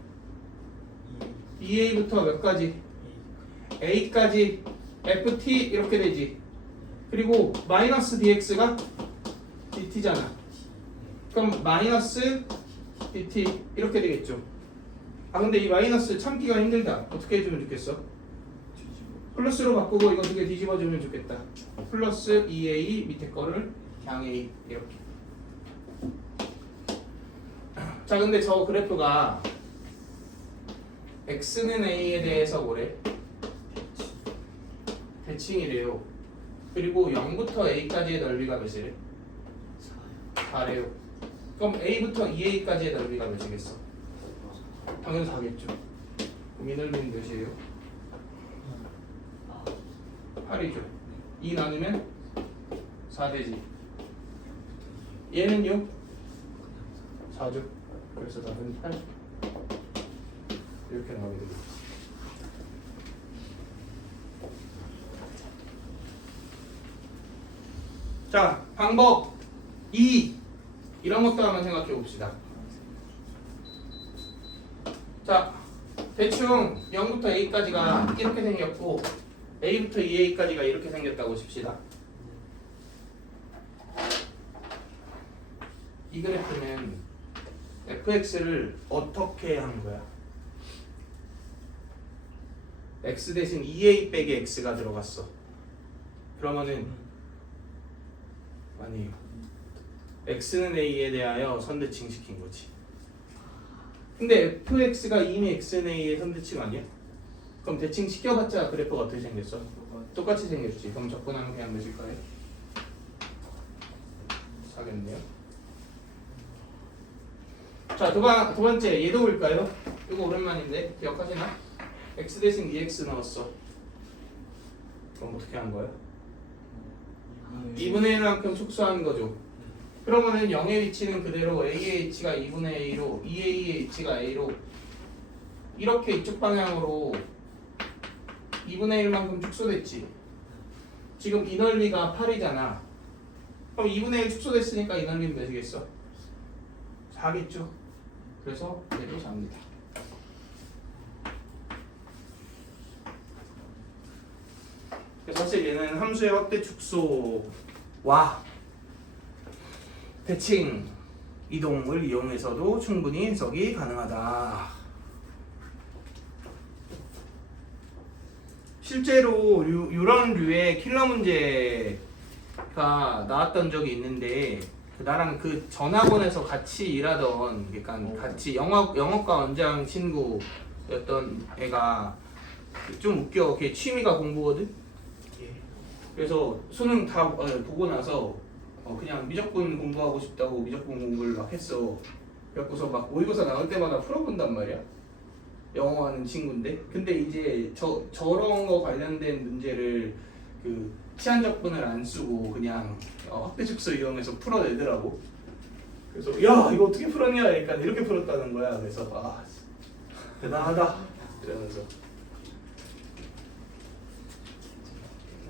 2a부터 몇까지? a까지 ft 이렇게 되지. 그리고 마이너스 dx가 dt잖아. 그럼 마이너스 dt 이렇게 되겠죠. 근데 이 마이너스 참기가 힘들다. 어떻게 해주면 좋겠어? 플러스로 바꾸고 이거 두 개 뒤집어주면 좋겠다. 플러스 2a 밑에 거를 그냥 a 이렇게. 자, 근데 저 그래프가 x는 a에 대해서 뭐래? 대칭이래요. 그리고 0부터 a까지의 넓이가 몇이래? 4래요. 그럼 a부터 2a까지의 넓이가 몇이겠어? 당연히 4겠죠. 그럼 이 넓이는 몇이에요? 8이죠. 2 나누면 4되지. 얘는요? 4죠. 그래서 답은 8. 이렇게 나오게 되겠죠. 자, 방법 2. 이런 것도 한번 생각해 봅시다. 자, 대충 0부터 a까지가 이렇게 생겼고 a부터 2a까지가 이렇게 생겼다고 칩시다. 이 그래프는 fx를 어떻게 하는 거야? x 대신 2a 빼기 x가 들어갔어. 그러면은 아니에요. x는 a에 대하여 선대칭 시킨 거지. 근데 fx가 이미 x는 a의 선대칭 아니야? 그럼 대칭 시켜봤자 그래프가 어떻게 생겼어? 똑같이 생겼지. 그럼 접근하면 그냥 몇일까요? 4겠네요. 자, 두 번째 얘도 볼까요? 이거 오랜만인데 기억하시나? x 대신 2x 넣었어. 그럼 어떻게 하는 거야? 2분의 1만큼 축소하는 거죠. 그러면은 0의 위치는 그대로 a의 h가 2분의 a로 2a의 h가 a로 이렇게 이쪽 방향으로 2분의 1만큼 축소됐지. 지금 이 넓이가 8이잖아. 그럼 2분의 1 축소됐으니까 이 넓이는 몇이겠어? 4겠죠. 그래서 얘도 4입니다. 사실 얘는 함수의 확대 축소와 대칭 이동을 이용해서도 충분히 해석이 가능하다. 실제로 이런 류의 킬러 문제가 나왔던 적이 있는데 나랑 그 전학원에서 같이 일하던 그러니까 같이 영어과 원장 친구였던 애가 좀 웃겨. 걔 취미가 공부거든. 그래서 수능 다 보고 나서 그냥 미적분 공부하고 싶다고 미적분 공부를 막 했어. 그래갖고서 막 모의고사 나올 때마다 풀어본단 말이야. 영어하는 친구인데. 근데 이제 저런 거 관련된 문제를 그 시한적분을 안 쓰고 그냥 확대축소 이용해서 풀어내더라고. 그래서 야 이거 어떻게 풀었냐? 그러니까 이렇게 풀었다는 거야. 그래서 아 대단하다 이러면서.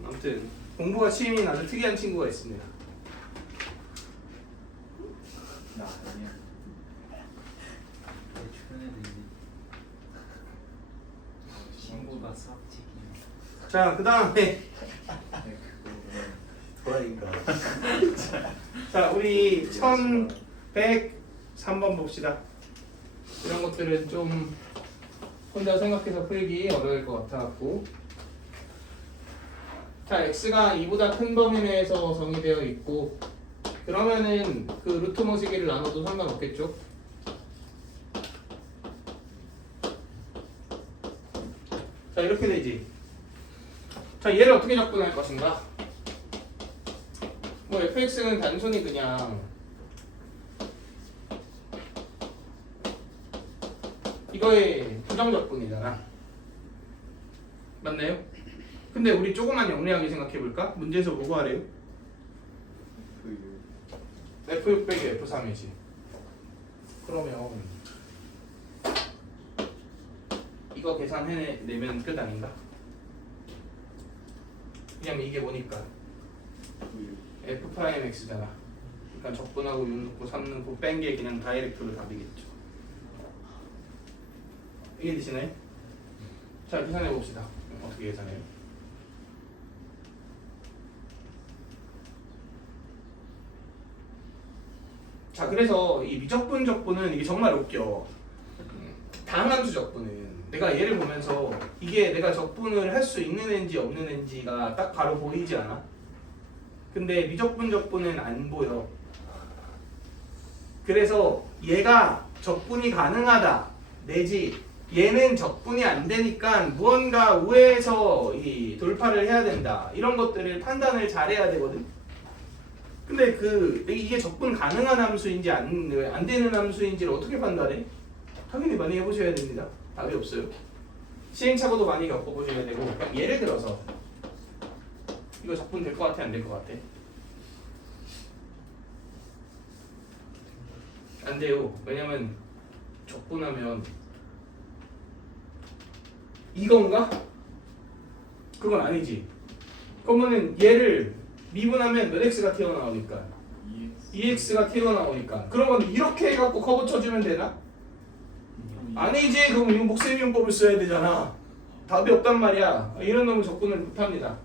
아무튼 공부가 취미인 아주 특이한 친구가 있습니다. 나 아니야. 내 주변에도 이제 친구가 수학책이야. 자, 그 다음에 그러니까. 자 우리 1103번 봅시다. 이런 것들은 좀 혼자 생각해서 풀기 어려울 것 같아갖고. 자, x가 2보다 큰 범위 내에서 정의되어 있고 그러면은 그 루트 모시기를 나눠도 상관없겠죠? 자, 이렇게 되지. 자, 얘를 어떻게 접근할 것인가? 뭐 fx는 단순히 그냥 이거의 부정적분이잖아. 맞나요? 근데 우리 조금만 영리하게 생각해볼까? 문제에서 뭐가 하래요? F6 빼기 F3이지. 그러면 이거 계산해내면 끝 아닌가? 왜냐면 이게 뭐니까 F'X잖아. 그러니까 적분하고 6 넣고 3 넣고 뺀 게 그냥 다이렉트로 답이겠죠. 이해되시나요? 자, 계산해봅시다. 어떻게 계산해요? 자, 그래서 이 미적분 적분은 이게 정말 웃겨. 다함수 적분은 내가 얘를 보면서 이게 내가 적분을 할 수 있는 애인지 없는 애인지가 딱 바로 보이지 않아? 근데 미적분 적분은 안 보여. 그래서 얘가 적분이 가능하다 내지 얘는 적분이 안 되니까 무언가 우회해서 이 돌파를 해야 된다. 이런 것들을 판단을 잘해야 되거든. 근데 이게 적분 가능한 함수인지 안 되는 함수인지를 어떻게 판단해? 당연히 많이 해보셔야 됩니다. 답이 없어요. 시행착오도 많이 겪어보셔야 되고. 그러니까 예를 들어서 이거 적분 될 것 같아, 안 될 것 같아? 안 돼요. 왜냐면 적분하면 이건가? 그건 아니지. 그러면은 얘를 미분하면 몇 x가 튀어나오니까 EX가 T로 나오니까. 그러면 이렇게 해갖고 커브 쳐주면 되나? 아니지. 그럼 이거 목세미용법을 써야 되잖아. 답이 없단 말이야. 이런 놈은 접근을 못합니다.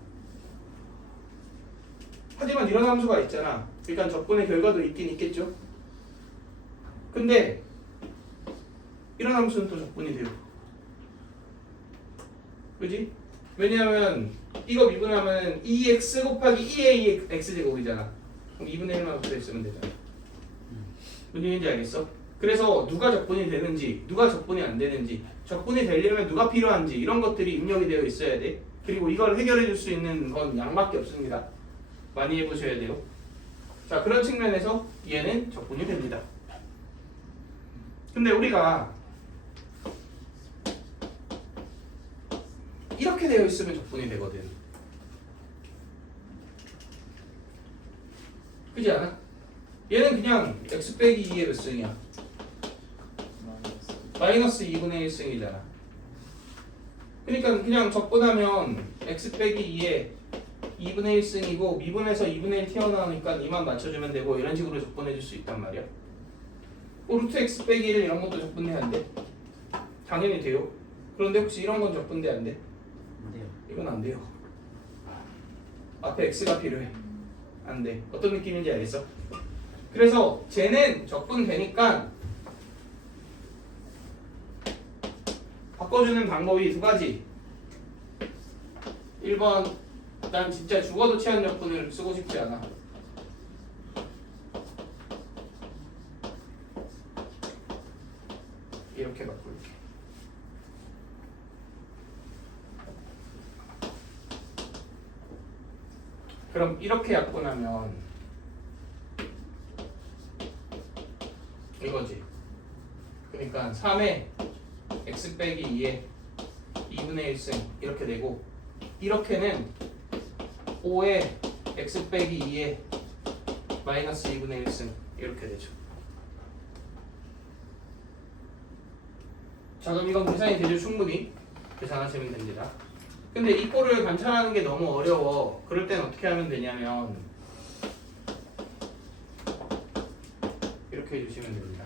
하지만 이런 함수가 있잖아. 그러니까 접근의 결과도 있긴 있겠죠. 근데 이런 함수는 또 접근이 돼요. 그지? 왜냐하면 이거 미분하면 2x 곱하기 2a x제곱이잖아. 그럼 2분의 1만 붙어있으면 되잖아. 무슨 얘기인지 알겠어? 그래서 누가 접근이 되는지 누가 접근이 안 되는지 접근이 되려면 누가 필요한지 이런 것들이 입력이 되어 있어야 돼. 그리고 이걸 해결해 줄 수 있는 건 양밖에 없습니다. 많이 해보셔야 돼요. 자, 그런 측면에서 얘는 접근이 됩니다. 근데 우리가 이렇게 되어 있으면 접근이 되거든. 그지 않아? 얘는 그냥 x 빼기 2의 몇 승이야? 마이너스 2분의 1승이잖아. 그러니까 그냥 접근하면 x 빼기 2의 2분의 1승이고 미분에서 2분의 1 튀어나오니까 2만 맞춰주면 되고 이런 식으로 접근해 줄 수 있단 말이야. 루트 x 빼기 1 이런 것도 접근돼 안 돼? 당연히 돼요. 그런데 혹시 이런 건 접근돼 안 돼? 안 돼요. 이건 안 돼요. 앞에 x가 필요해. 안 돼. 어떤 느낌인지 알겠어? 그래서 쟤는 접근되니까 바꿔주는 방법이 두 가지. 1번, 난 진짜 죽어도 체한 접근을 쓰고 싶지 않아. 이렇게 바꿀게. 그럼 이렇게 약분하면 이거지. 그러니까 3에 x 빼기 2에 2분의 1승 이렇게 되고 이렇게는 5에 x 빼기 2에 마이너스 2분의 1승 이렇게 되죠. 자, 그럼 이건 계산이 되죠. 충분히 계산하시면 됩니다. 근데 이 꼴을 관찰하는 게 너무 어려워. 그럴 땐 어떻게 하면 되냐면 이렇게 해주시면 됩니다.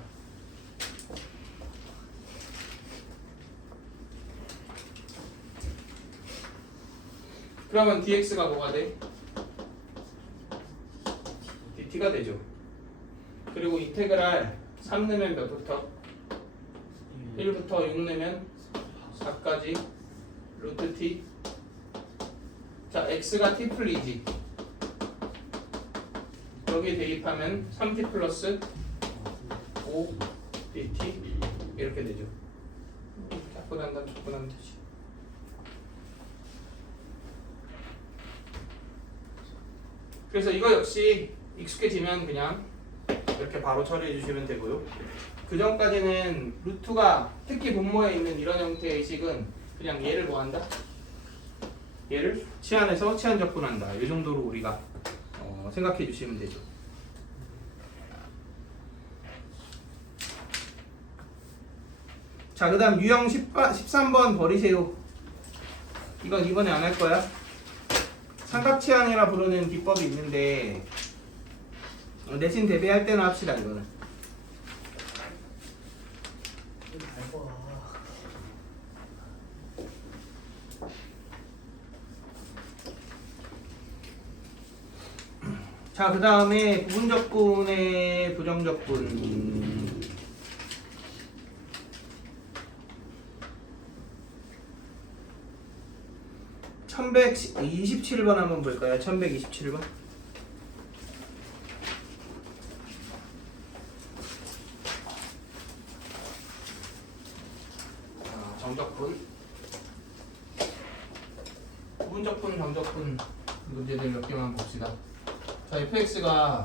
그러면 dx가 뭐가 돼? dt가 되죠. 그리고 인테그랄 3 넣으면 몇부터? 1부터 6 넣으면 4까지 루트 t. 자, x가 t 풀이지. 여기에 대입하면 3t 플러스 5 dt 이렇게 되죠. 약분한다면 적분하면 되지. 그래서 이거 역시 익숙해지면 그냥 이렇게 바로 처리해 주시면 되고요. 그 전까지는 루트가 특히 분모에 있는 이런 형태의 식은 그냥 얘를 뭐 한다? 얘를 치환해서 치환 적분한다. 이 정도로 우리가 생각해 주시면 되죠. 자, 그 다음 유형 13번 버리세요. 이건 이번에 안 할 거야. 삼각치환이라 부르는 기법이 있는데 내신 대비할 때나 합시다. 이거는 자, 그 다음에 부분적분의 부정적분. (1127번) 한번 볼까요? 1127번. 정적분, 부분적분, 정적분 문제들 몇 개만 봅시다. 자, fx가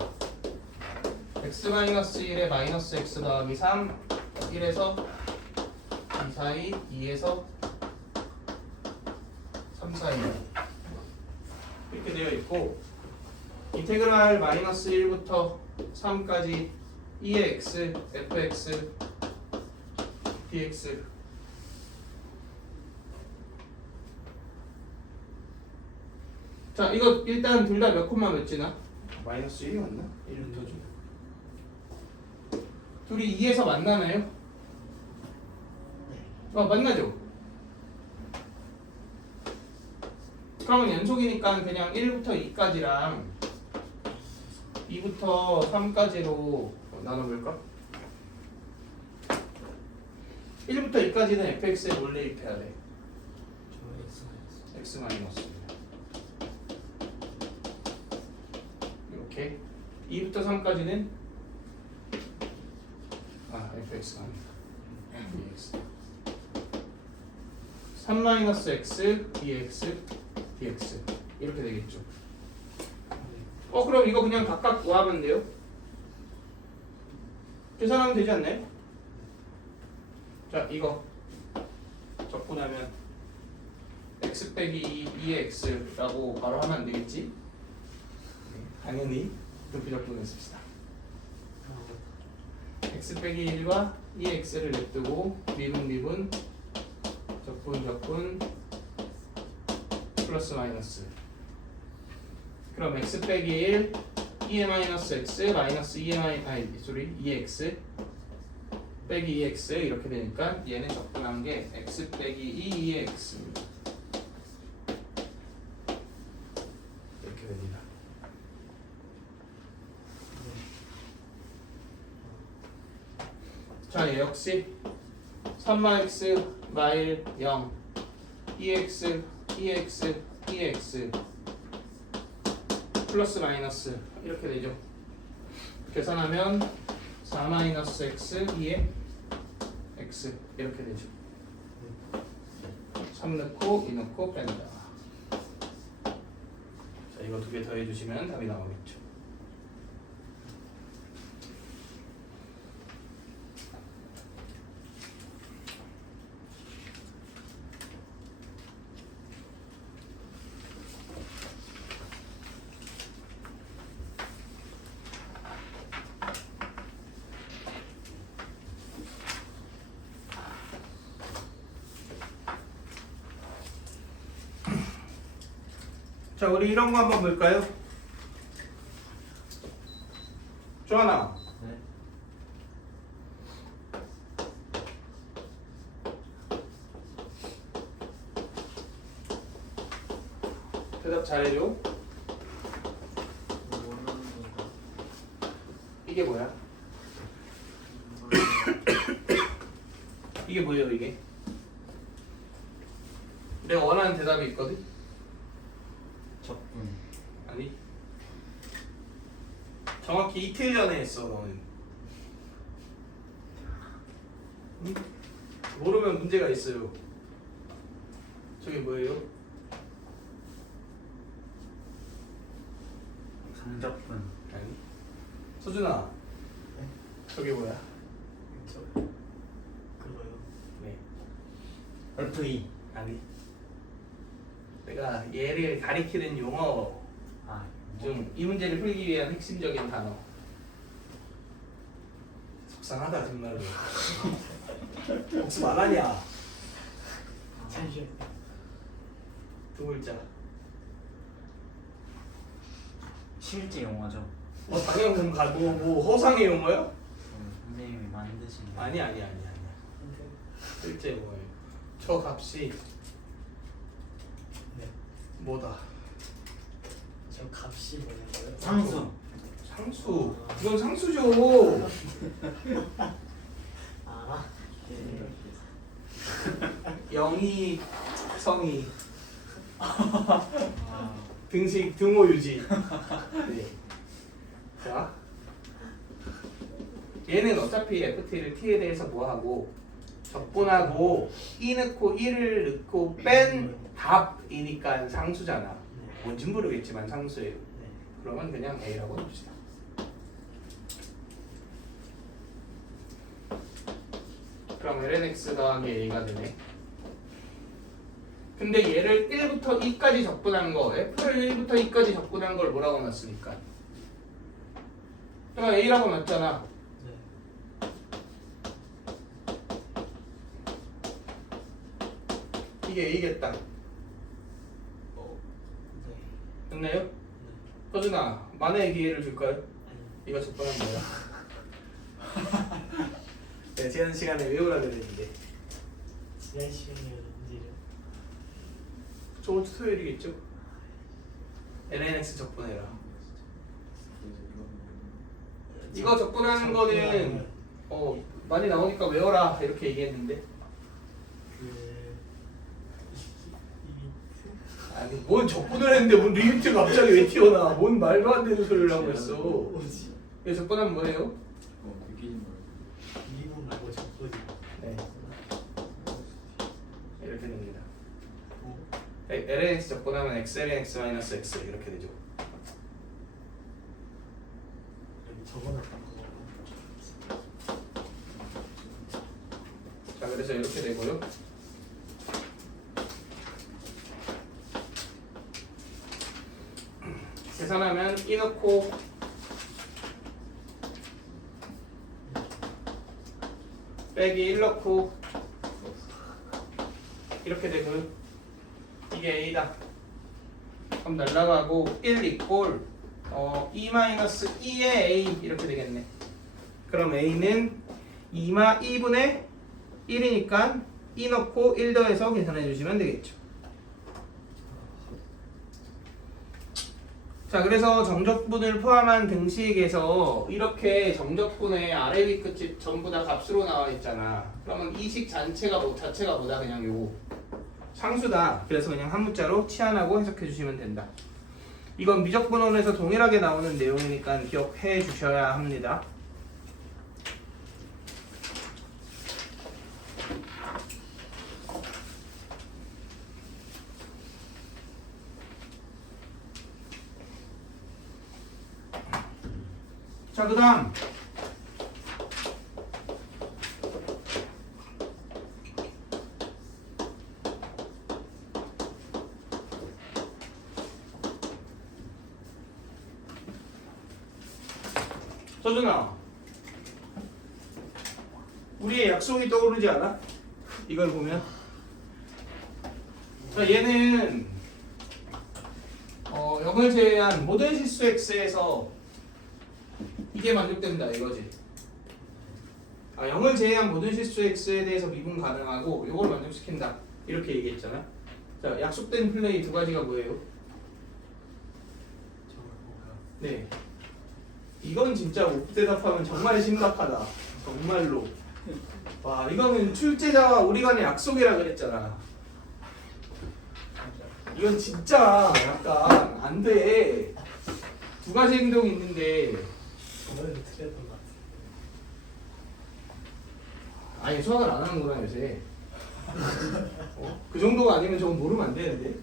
x-1에 마이너스 x 더하기 3, 1에서 2 사이, 2에서 3 사이 이렇게 되어 있고 인테그랄 마이너스 1부터 3까지 2의 x, fx, dx 자, 이거 일단 둘 다 몇 콤마 몇 지나? 마이너스 1이 맞나? 1부터 줘. 둘이 2에서 만나나요? 네. 만나죠. 그러면 연속이니까 그냥 1부터 2까지랑 2부터 3까지로 나눠볼까? 1부터 2까지는 fx에 뭘 대입해야 돼? 저 x 마이너스 이렇게 2부터 3까지는 fx가 아니다 dx 3 마이너스 x dx dx 이렇게 되겠죠. 그럼 이거 그냥 각각 구하면 돼요? 계산하면 되지 않나요? 자 이거 적고 나면 x 빼기 2x라고 바로 하면 안 되겠지? 당연히 높이 적분을 씁시다. x 빼기 1과 2x를 냅두고 미분 적분 플러스 마이너스. 그럼 x 빼기 1 2의 마이너스 x 마이너스 2x 빼기 2x 이렇게 되니까 얘는 적분한 게 x 빼기 2x입니다. 이렇게 됩니다. 자, 얘 역시 3x 마일 0 2x 플러스 마이너스 이렇게 되죠. 계산하면 4 마이너스 x 2에 x 이렇게 되죠. 3 넣고 2 넣고 뺀다. 자, 이거 두 개 더해 주시면 답이 나오겠죠. 자, 우리 이런 거 한번 볼까요? 조하나, 네. 대답 잘해줘. 이게 뭐야? 이게 뭐예요, 이게? 내가 원하는 대답이 있거든? 적분. 아니. 정확히 이틀 전에 했어, 너는. 응? 모르면 문제가 있어요. 저게 뭐예요? 상적분. 아니. 서준아. 네? 저게 뭐야? 저 그거요. 네. FE. 아니. 내가 얘를 가리키는 용어 아, 좀 이 문제를 풀기 위한 핵심적인 단어. 속상하다 정말로. 복습 안 하냐? 잠시. 두 글자. 실제 용어죠. 당연 그럼 뭐 허상의 용어요? 선생님이 만드신 거. 아니. 실제 용어예요. 저 값이 네. 뭐다? 저 값이 뭐냐고요? 상수. 상수. 이건 상수죠. 아. 네. 영희, 성희, 아, 등식, 등호 유지. 네. 자, 얘는 어차피 FT를 T에 대해서 뭐하고 적분하고 2 넣고 1을 넣고 뺀 답이니까 상수잖아. 뭔진 모르겠지만 상수예요. 네. 그러면 그냥 A라고 봅시다. 그럼 lnx 더하기 A가 되네. 근데 얘를 1부터 2까지 적분한 거, F를 1부터 2까지 적분한 걸 뭐라고 놨으니까? 그러니까 A라고 놨잖아. 네. 이게 A겠다. 네. 됐나요? 네. 서준아, 만회의 기회를 줄까요? 아니 이거 적분은 뭐야? 네, 지난 시간에 외우라 그랬는데 지난 시간이었는지를 저번 주 토요일이겠죠? LNX 적분해라. 이거 적분하는 거는 많이 나오니까 외워라 이렇게 얘기했는데 그 아니 뭔 적분을 했는데 뭔 리미트가 갑자기 왜 튀어나와? 뭔 말도 안 되는 소리를 하고 있어. 뭐지? 그래서 적분하면 뭐예요? 미분 말고 적분이 네, 이렇게 됩니다. 뭐? LNX 적분하면 XLNX 마이너스 X 이렇게 되죠. 여기 적어놨던 거 자, 그래서 이렇게 되고요. 계산하면 2 넣고 빼기 1 넣고 이렇게 되고요. 이게 A다. 그럼 날라가고 1 이꼴 2-2의 A 이렇게 되겠네. 그럼 A는 2분의 1이니까 2 넣고 1 더해서 계산해 주시면 되겠죠. 자, 그래서 정적분을 포함한 등식에서 이렇게 정적분의 아래 위 끝이 전부 다 값으로 나와 있잖아. 그러면 이 식 자체가 뭐다? 그냥 요거 상수다. 그래서 그냥 한 문자로 치환하고 해석해 주시면 된다. 이건 미적분원에서 동일하게 나오는 내용이니까 기억해 주셔야 합니다. 자, 그 다음 서준아, 우리의 약속이 떠오르지 않아? 이걸 보면 자, 얘는 0을 제외한 모든 실수 x에서 이게 만족된다 이거지. 0을 제외한 모든 실수 x에 대해서 미분 가능하고 이걸 만족시킨다 이렇게 얘기했잖아. 자, 약속된 플레이 두 가지가 뭐예요? 저걸 뭐야? 네, 이건 진짜 못 대답하면 정말 심각하다. 정말로. 와, 이거는 출제자와 우리 간의 약속이라 그랬잖아. 이건 진짜 약간 안 돼. 두 가지 행동이 있는데 저번에도 틀렸던 것 같은데 아니 수학을 안 하는구나 요새. 그 정도가 아니면 저건 모르면 안 되는데.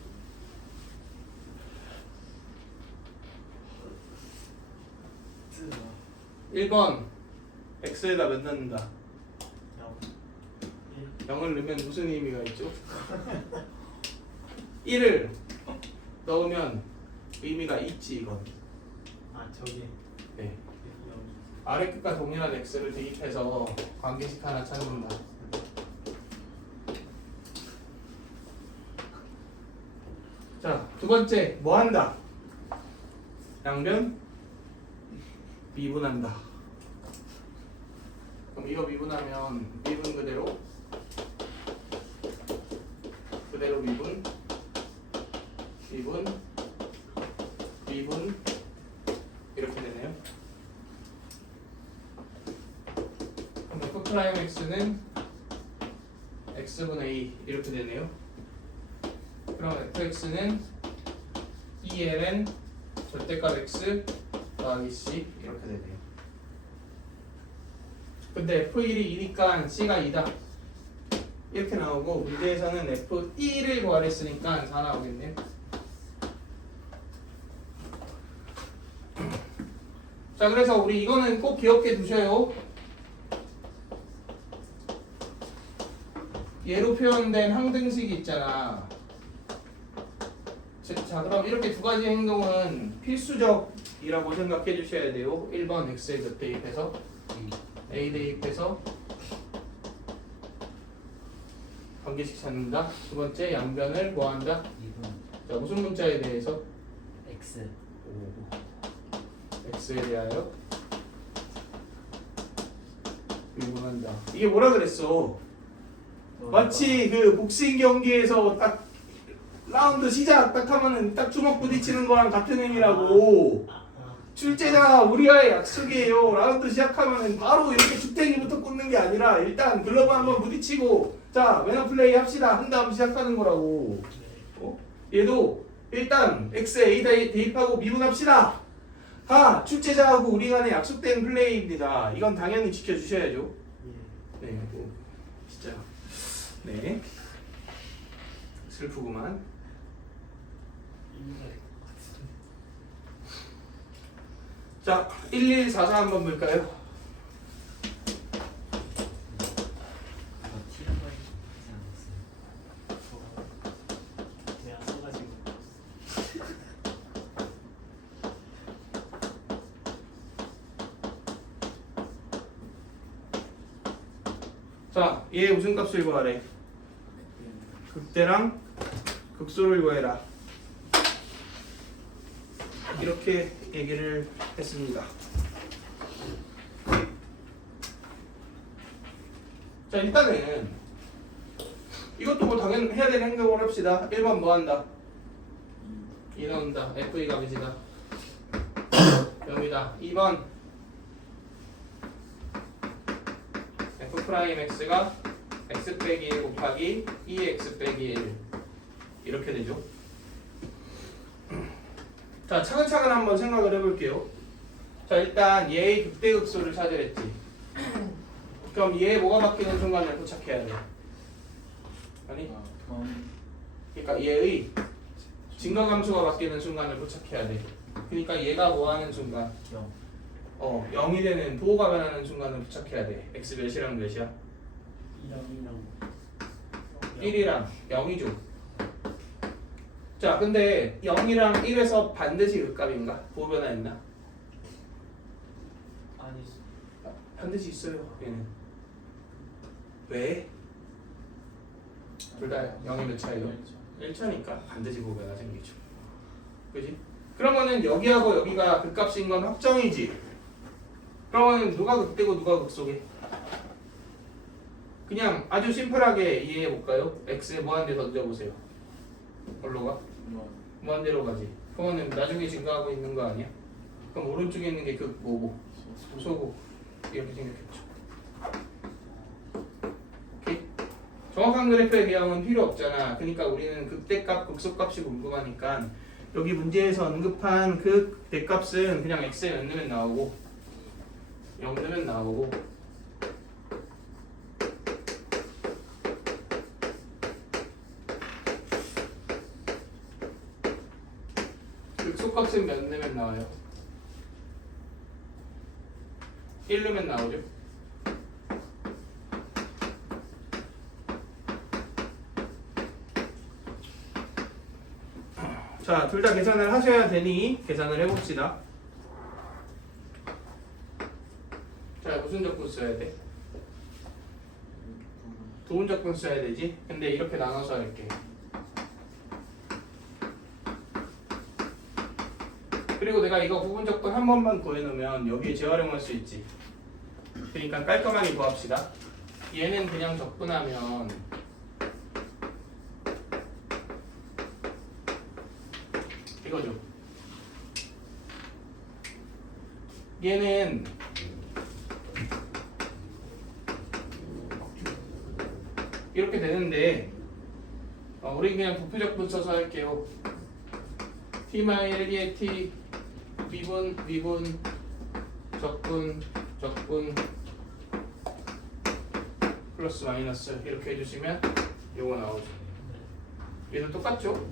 1번 x에다 몇 넣는다? 0을 넣으면 무슨 의미가 있죠? 1을 넣으면 의미가 있지 이건. 아 저기 네. 여기 아래 끝과 동일한 x를 대입해서 관계식 하나 찾는다. 자, 두 번째 뭐 한다? 양변 미분한다. 그럼 이거 미분하면 미분 그대로 미분 이렇게 되네요. 그럼 F 프라임 X는 X분의 A 이렇게 되네요. 그럼 FX는 ELN 절대값 X 더하기 C 이렇게 되네요. 근데 F1이 2니까 C가 2다 이렇게 나오고, 문제에서는 F1을 구하랬으니까 4 나오겠네요. 자, 그래서 우리 이거는 꼭 기억해 두셔요. 얘로 표현된 항등식이 있잖아. 자, 그럼 이렇게 두 가지 행동은 필수적이라고 생각해 주셔야 돼요. 1번 X에 몇 대입해서 A 대입해서 관계식 찾는다. 두 번째 양변을 뭐 한다? 이분 자, 무슨 문자에 대해서? X 오. x에 대하여 미분한다. 이게 뭐라 그랬어? 마치 그 복싱 경기에서 딱 라운드 시작 딱 하면은 딱 주먹 부딪히는 거랑 같은 의미라고. 출제자가 우리와의 약속이에요. 라운드 시작하면은 바로 이렇게 주택이부터 꽂는 게 아니라 일단 글러브 한번 부딪히고 자 매너 플레이 합시다 한 다음 시작하는 거라고. 얘도 일단 x에 a 대입하고 미분합시다. 다 출제자하고 우리 간에 약속된 플레이입니다. 이건 당연히 지켜주셔야죠. 네, 뭐 진짜 네 슬프구만. 자, 1144 한번 볼까요? 이거 티라고 생각했어요. 내가 써가지고 자, 얘 무슨 값을 구하래? 극대랑 극소를 구해라. 이렇게 얘기를 했습니다. 자, 일단은 이것도 뭐 당연 해야 되는 행동을 합시다. 1번 뭐 한다? 2 나온다. FE가 그지다. 0이다. 2번 F'X가 X 빼기 1 곱하기 2X 빼기 1 이렇게 되죠. 자, 차근차근 한번 생각을 해볼게요. 자, 일단 얘의 극대극소를 찾으랬지. 그럼 얘 뭐가 바뀌는 순간을 포착해야 돼. 아니? 그러니까 얘의 증가감수가 바뀌는 순간을 포착해야 돼. 그러니까 얘가 뭐 하는 순간? 0이 되는 부호가 변하는 순간을 포착해야 돼. x 몇이랑 몇이야? 1이랑 0이죠. 자, 근데 0이랑 1에서 반드시 극값인가? 부호 변화했나? 아니 반드시 있어요. 얘는 왜? 둘 다 0이 몇 차이요? 1차니까 반드시 부호 변화 생기죠. 그지? 그러면은 여기하고 여기가 극값인 건 확정이지. 그러면 누가 극대고 누가 극소게? 그냥 아주 심플하게 이해해 볼까요? x에 무한대 던져보세요. 뭘로 가? 무한대로 가지. 그러면 나중에 증가하고 있는 거 아니야? 그럼 오른쪽에 있는 게 그 뭐고? 소고. 이렇게 생겼겠죠. 오케이? 정확한 그래프의 개형은 필요 없잖아. 그러니까 우리는 극대값, 극소값이 궁금하니까 여기 문제에서 언급한 그 대값은 그냥 x에 몇 넣으면 나오고 0 넣으면 나오고 극소값은 몇 넣으면 나와요? 1 넣으면 나오죠? 자, 둘 다 계산을 하셔야 되니 계산을 해봅시다. 자, 무슨 적분 써야 돼? 도분 적분 써야 되지? 근데 이렇게 나눠서 할게. 그리고 내가 이거 부분 적분 한 번만 구해놓으면 여기에 재활용할 수 있지. 그러니까 깔끔하게 구합시다. 얘는 그냥 적분하면 이거죠. 얘는 이렇게 되는데 우리 그냥 부피적분 써서 할게요. t-1의 t 미분 적분 플러스 마이너스 이렇게 해주시면 요거 나오죠. 얘도 똑같죠?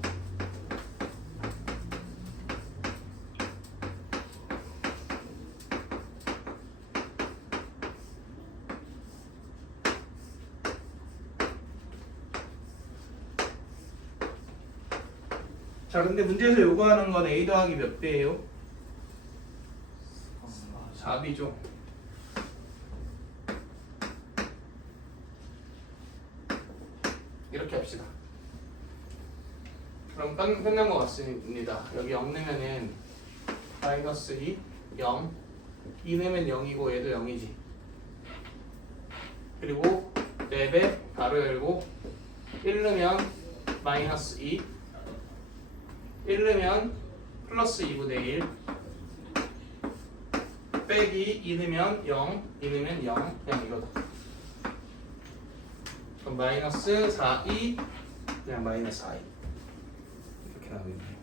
자, 근데 문제에서 요구하는 건 a 더하기 몇 배예요? 4b죠. 이렇게 합시다. 그럼 끝난 것 같습니다. 여기 0 넣으면은 마이너스 2 0, 2 넣으면 0이고 얘도 0이지. 그리고 4배 가로 열고 1 넣으면 마이너스 2, 1 넣으면 플러스 2분의 1 빼기 2 넣으면 0, 2 넣으면 0, 그냥 이거다. 그럼 마이너스 4, 2 그냥 마이너스 4, 2 이렇게 나오겠네요.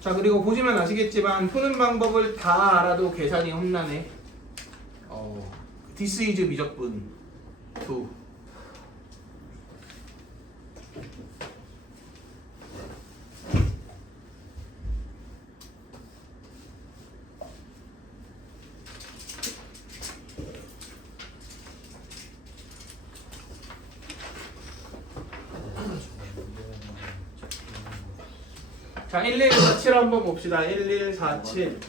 자, 그리고 보시면 아시겠지만 푸는 방법을 다 알아도 계산이 험난해. This is 미적분 2. 자, 1147 한번 봅시다. 1147.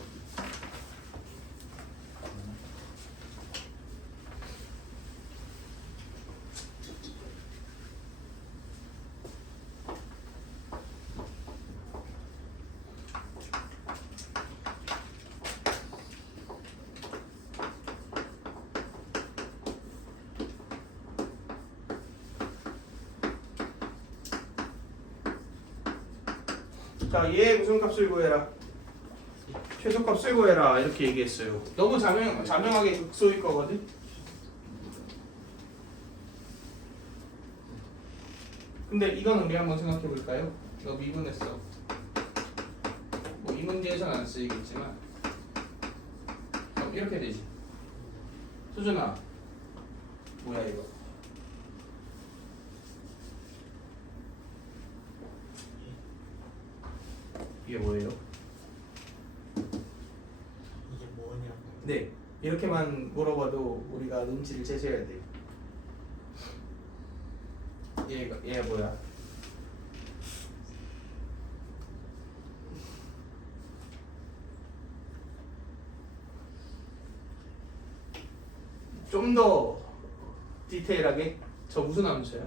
자, 얘 무슨 값을 구해라? 최소값을 구해라. 이렇게 얘기했어요. 너무 자명하게 극소일 거거든. 근데 이건 우리 한번 생각해 볼까요? 이거 미분했어. 뭐 이 문제에서는 안 쓰이겠지만 그럼 이렇게 되지. 수준아, 뭐야 이거? 이게 뭐예요? 이게 뭐냐고. 네, 이렇게만 물어봐도 우리가 눈치를 채셔야 돼요. 얘가 뭐야? 좀 더 디테일하게 저 무슨 함수야?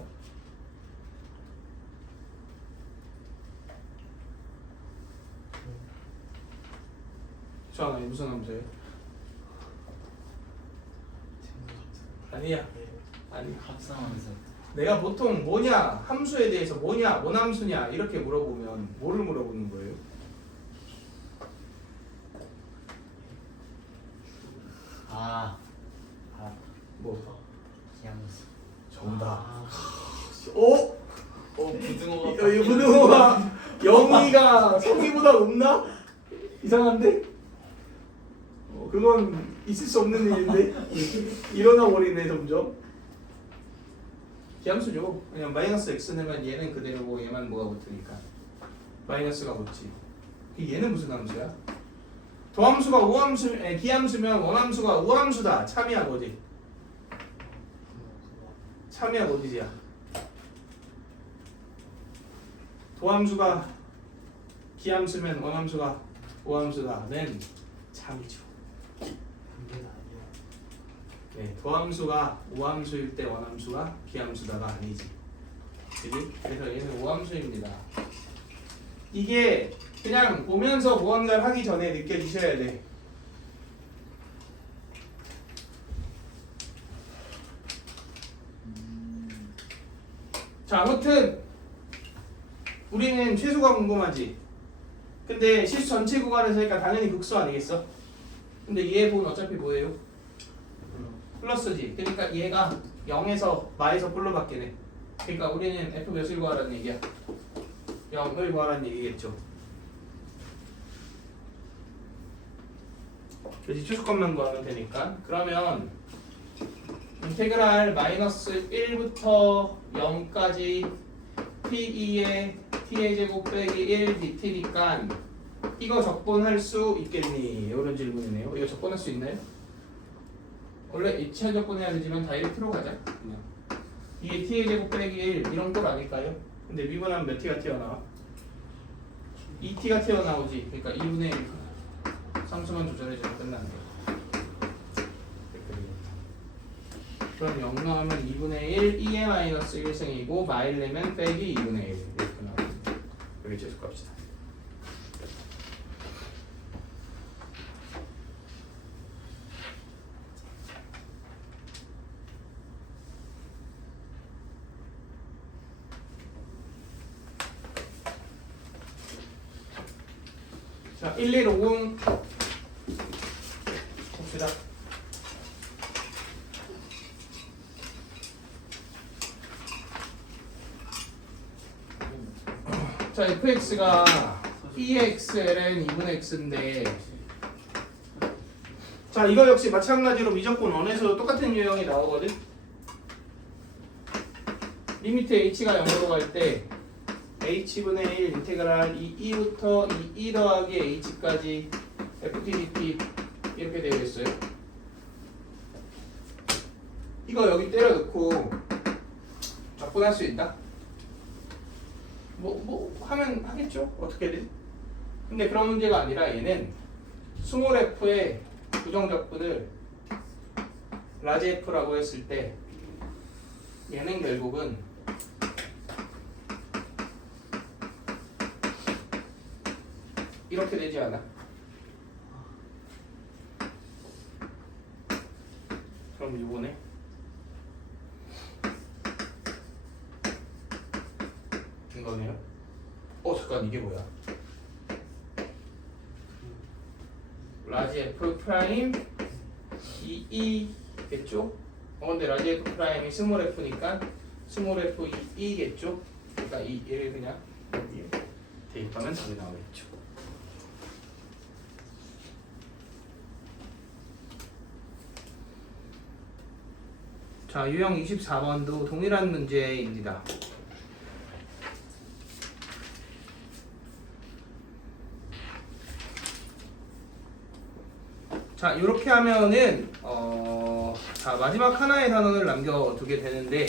저하나 무슨 함수예요? 아니야. 아니. 합성함수. 내가 보통 뭐냐 함수에 대해서 뭐냐 뭔 함수냐 이렇게 물어보면 뭐를 물어보는 거예요? 뭐? 기함수. 정답. 어? 부등호가. 이 부등호가 0이가 3이보다 높나? 이상한데? 그건 있을 수 없는 일인데 일어나 버리네 점점. 기함수죠. 그냥 마이너스 x 넣으면 얘는 그대로고 얘만 뭐가 붙으니까 마이너스가 붙지. 얘는 무슨 함수야? 도함수가 우함수, 기함수면 원함수가 우함수다. 참이야 뭐지? 참이야 뭐지야? 도함수가 기함수면 원함수가 우함수다는 참이죠. 관계가 아니야. 네, 도함수가 우함수일 때 원함수가 기함수다가 아니지. 그지? 그래서 얘는 우함수입니다. 이게 그냥 보면서 무언가를 하기 전에 느껴지셔야 돼. 자, 아무튼 우리는 최소가 궁금하지. 근데 실수 전체 구간에서니까 당연히 극수 아니겠어? 근데 얘의 부분 어차피 뭐예요? 플러스지. 그러니까 얘가 0에서 마에서 뿔로 바뀌네. 그러니까 우리는 f 몇을 구하라는 얘기야? 0을 구하라는 얘기겠죠. 그래서 최소값만 구하면 되니까. 그러면 인테그랄 마이너스 1부터 0까지 t2의 t의 제곱 빼기 1 dt니까 이거 적분할 수 있겠니? 이런 질문이네요. 이거 적분할 수 있나요? 원래 이치한 적분해야 되지만 다이렉트로 가자. 그냥 이게 t의 제곱 빼기 1 이런 꼴 아닐까요? 근데 미분하면 몇 t가 튀어나와? 2t가 튀어나오지. 그러니까 2분의 1 상수만 조절해주면 끝나는 거야. 그럼 0 나오면 2분의 1 2의 마이너스 1승이고 마일레면 빼기 2분의 1 이렇게 나옵니다. 여기 계속 갑시다. 자, 1150 봅시다. 자, fx가 2xln 2분의 x인데 자, 이거 역시 마찬가지로 미적분 원에서도 똑같은 유형이 나오거든. 리미트 h가 0으로 갈 때 h분의 1 인테그랄 2e부터 2e 더하기 h까지 ftdt 이렇게 되겠어요. 이거 여기 때려 넣고 적분할 수 있다? 뭐 하면 하겠죠? 어떻게든. 근데 그런 문제가 아니라 얘는 스몰 f의 부정적분을 라지 f라고 했을 때 얘는 결국은 이렇게 되지 않아? 그럼 요거네. 이거네요. 잠깐 이게 뭐야? 라지 f 프라임 2e겠죠? 근데 라지 f 프라임이 스몰 f니까 스몰 f 2e겠죠? 그러니까 얘를 그냥 여기에 대입하면 답이 나오겠죠. 자, 유형 24번도 동일한 문제입니다. 자, 이렇게 하면은 자, 마지막 하나의 단원을 남겨두게 되는데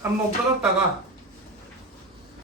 한번 끊었다가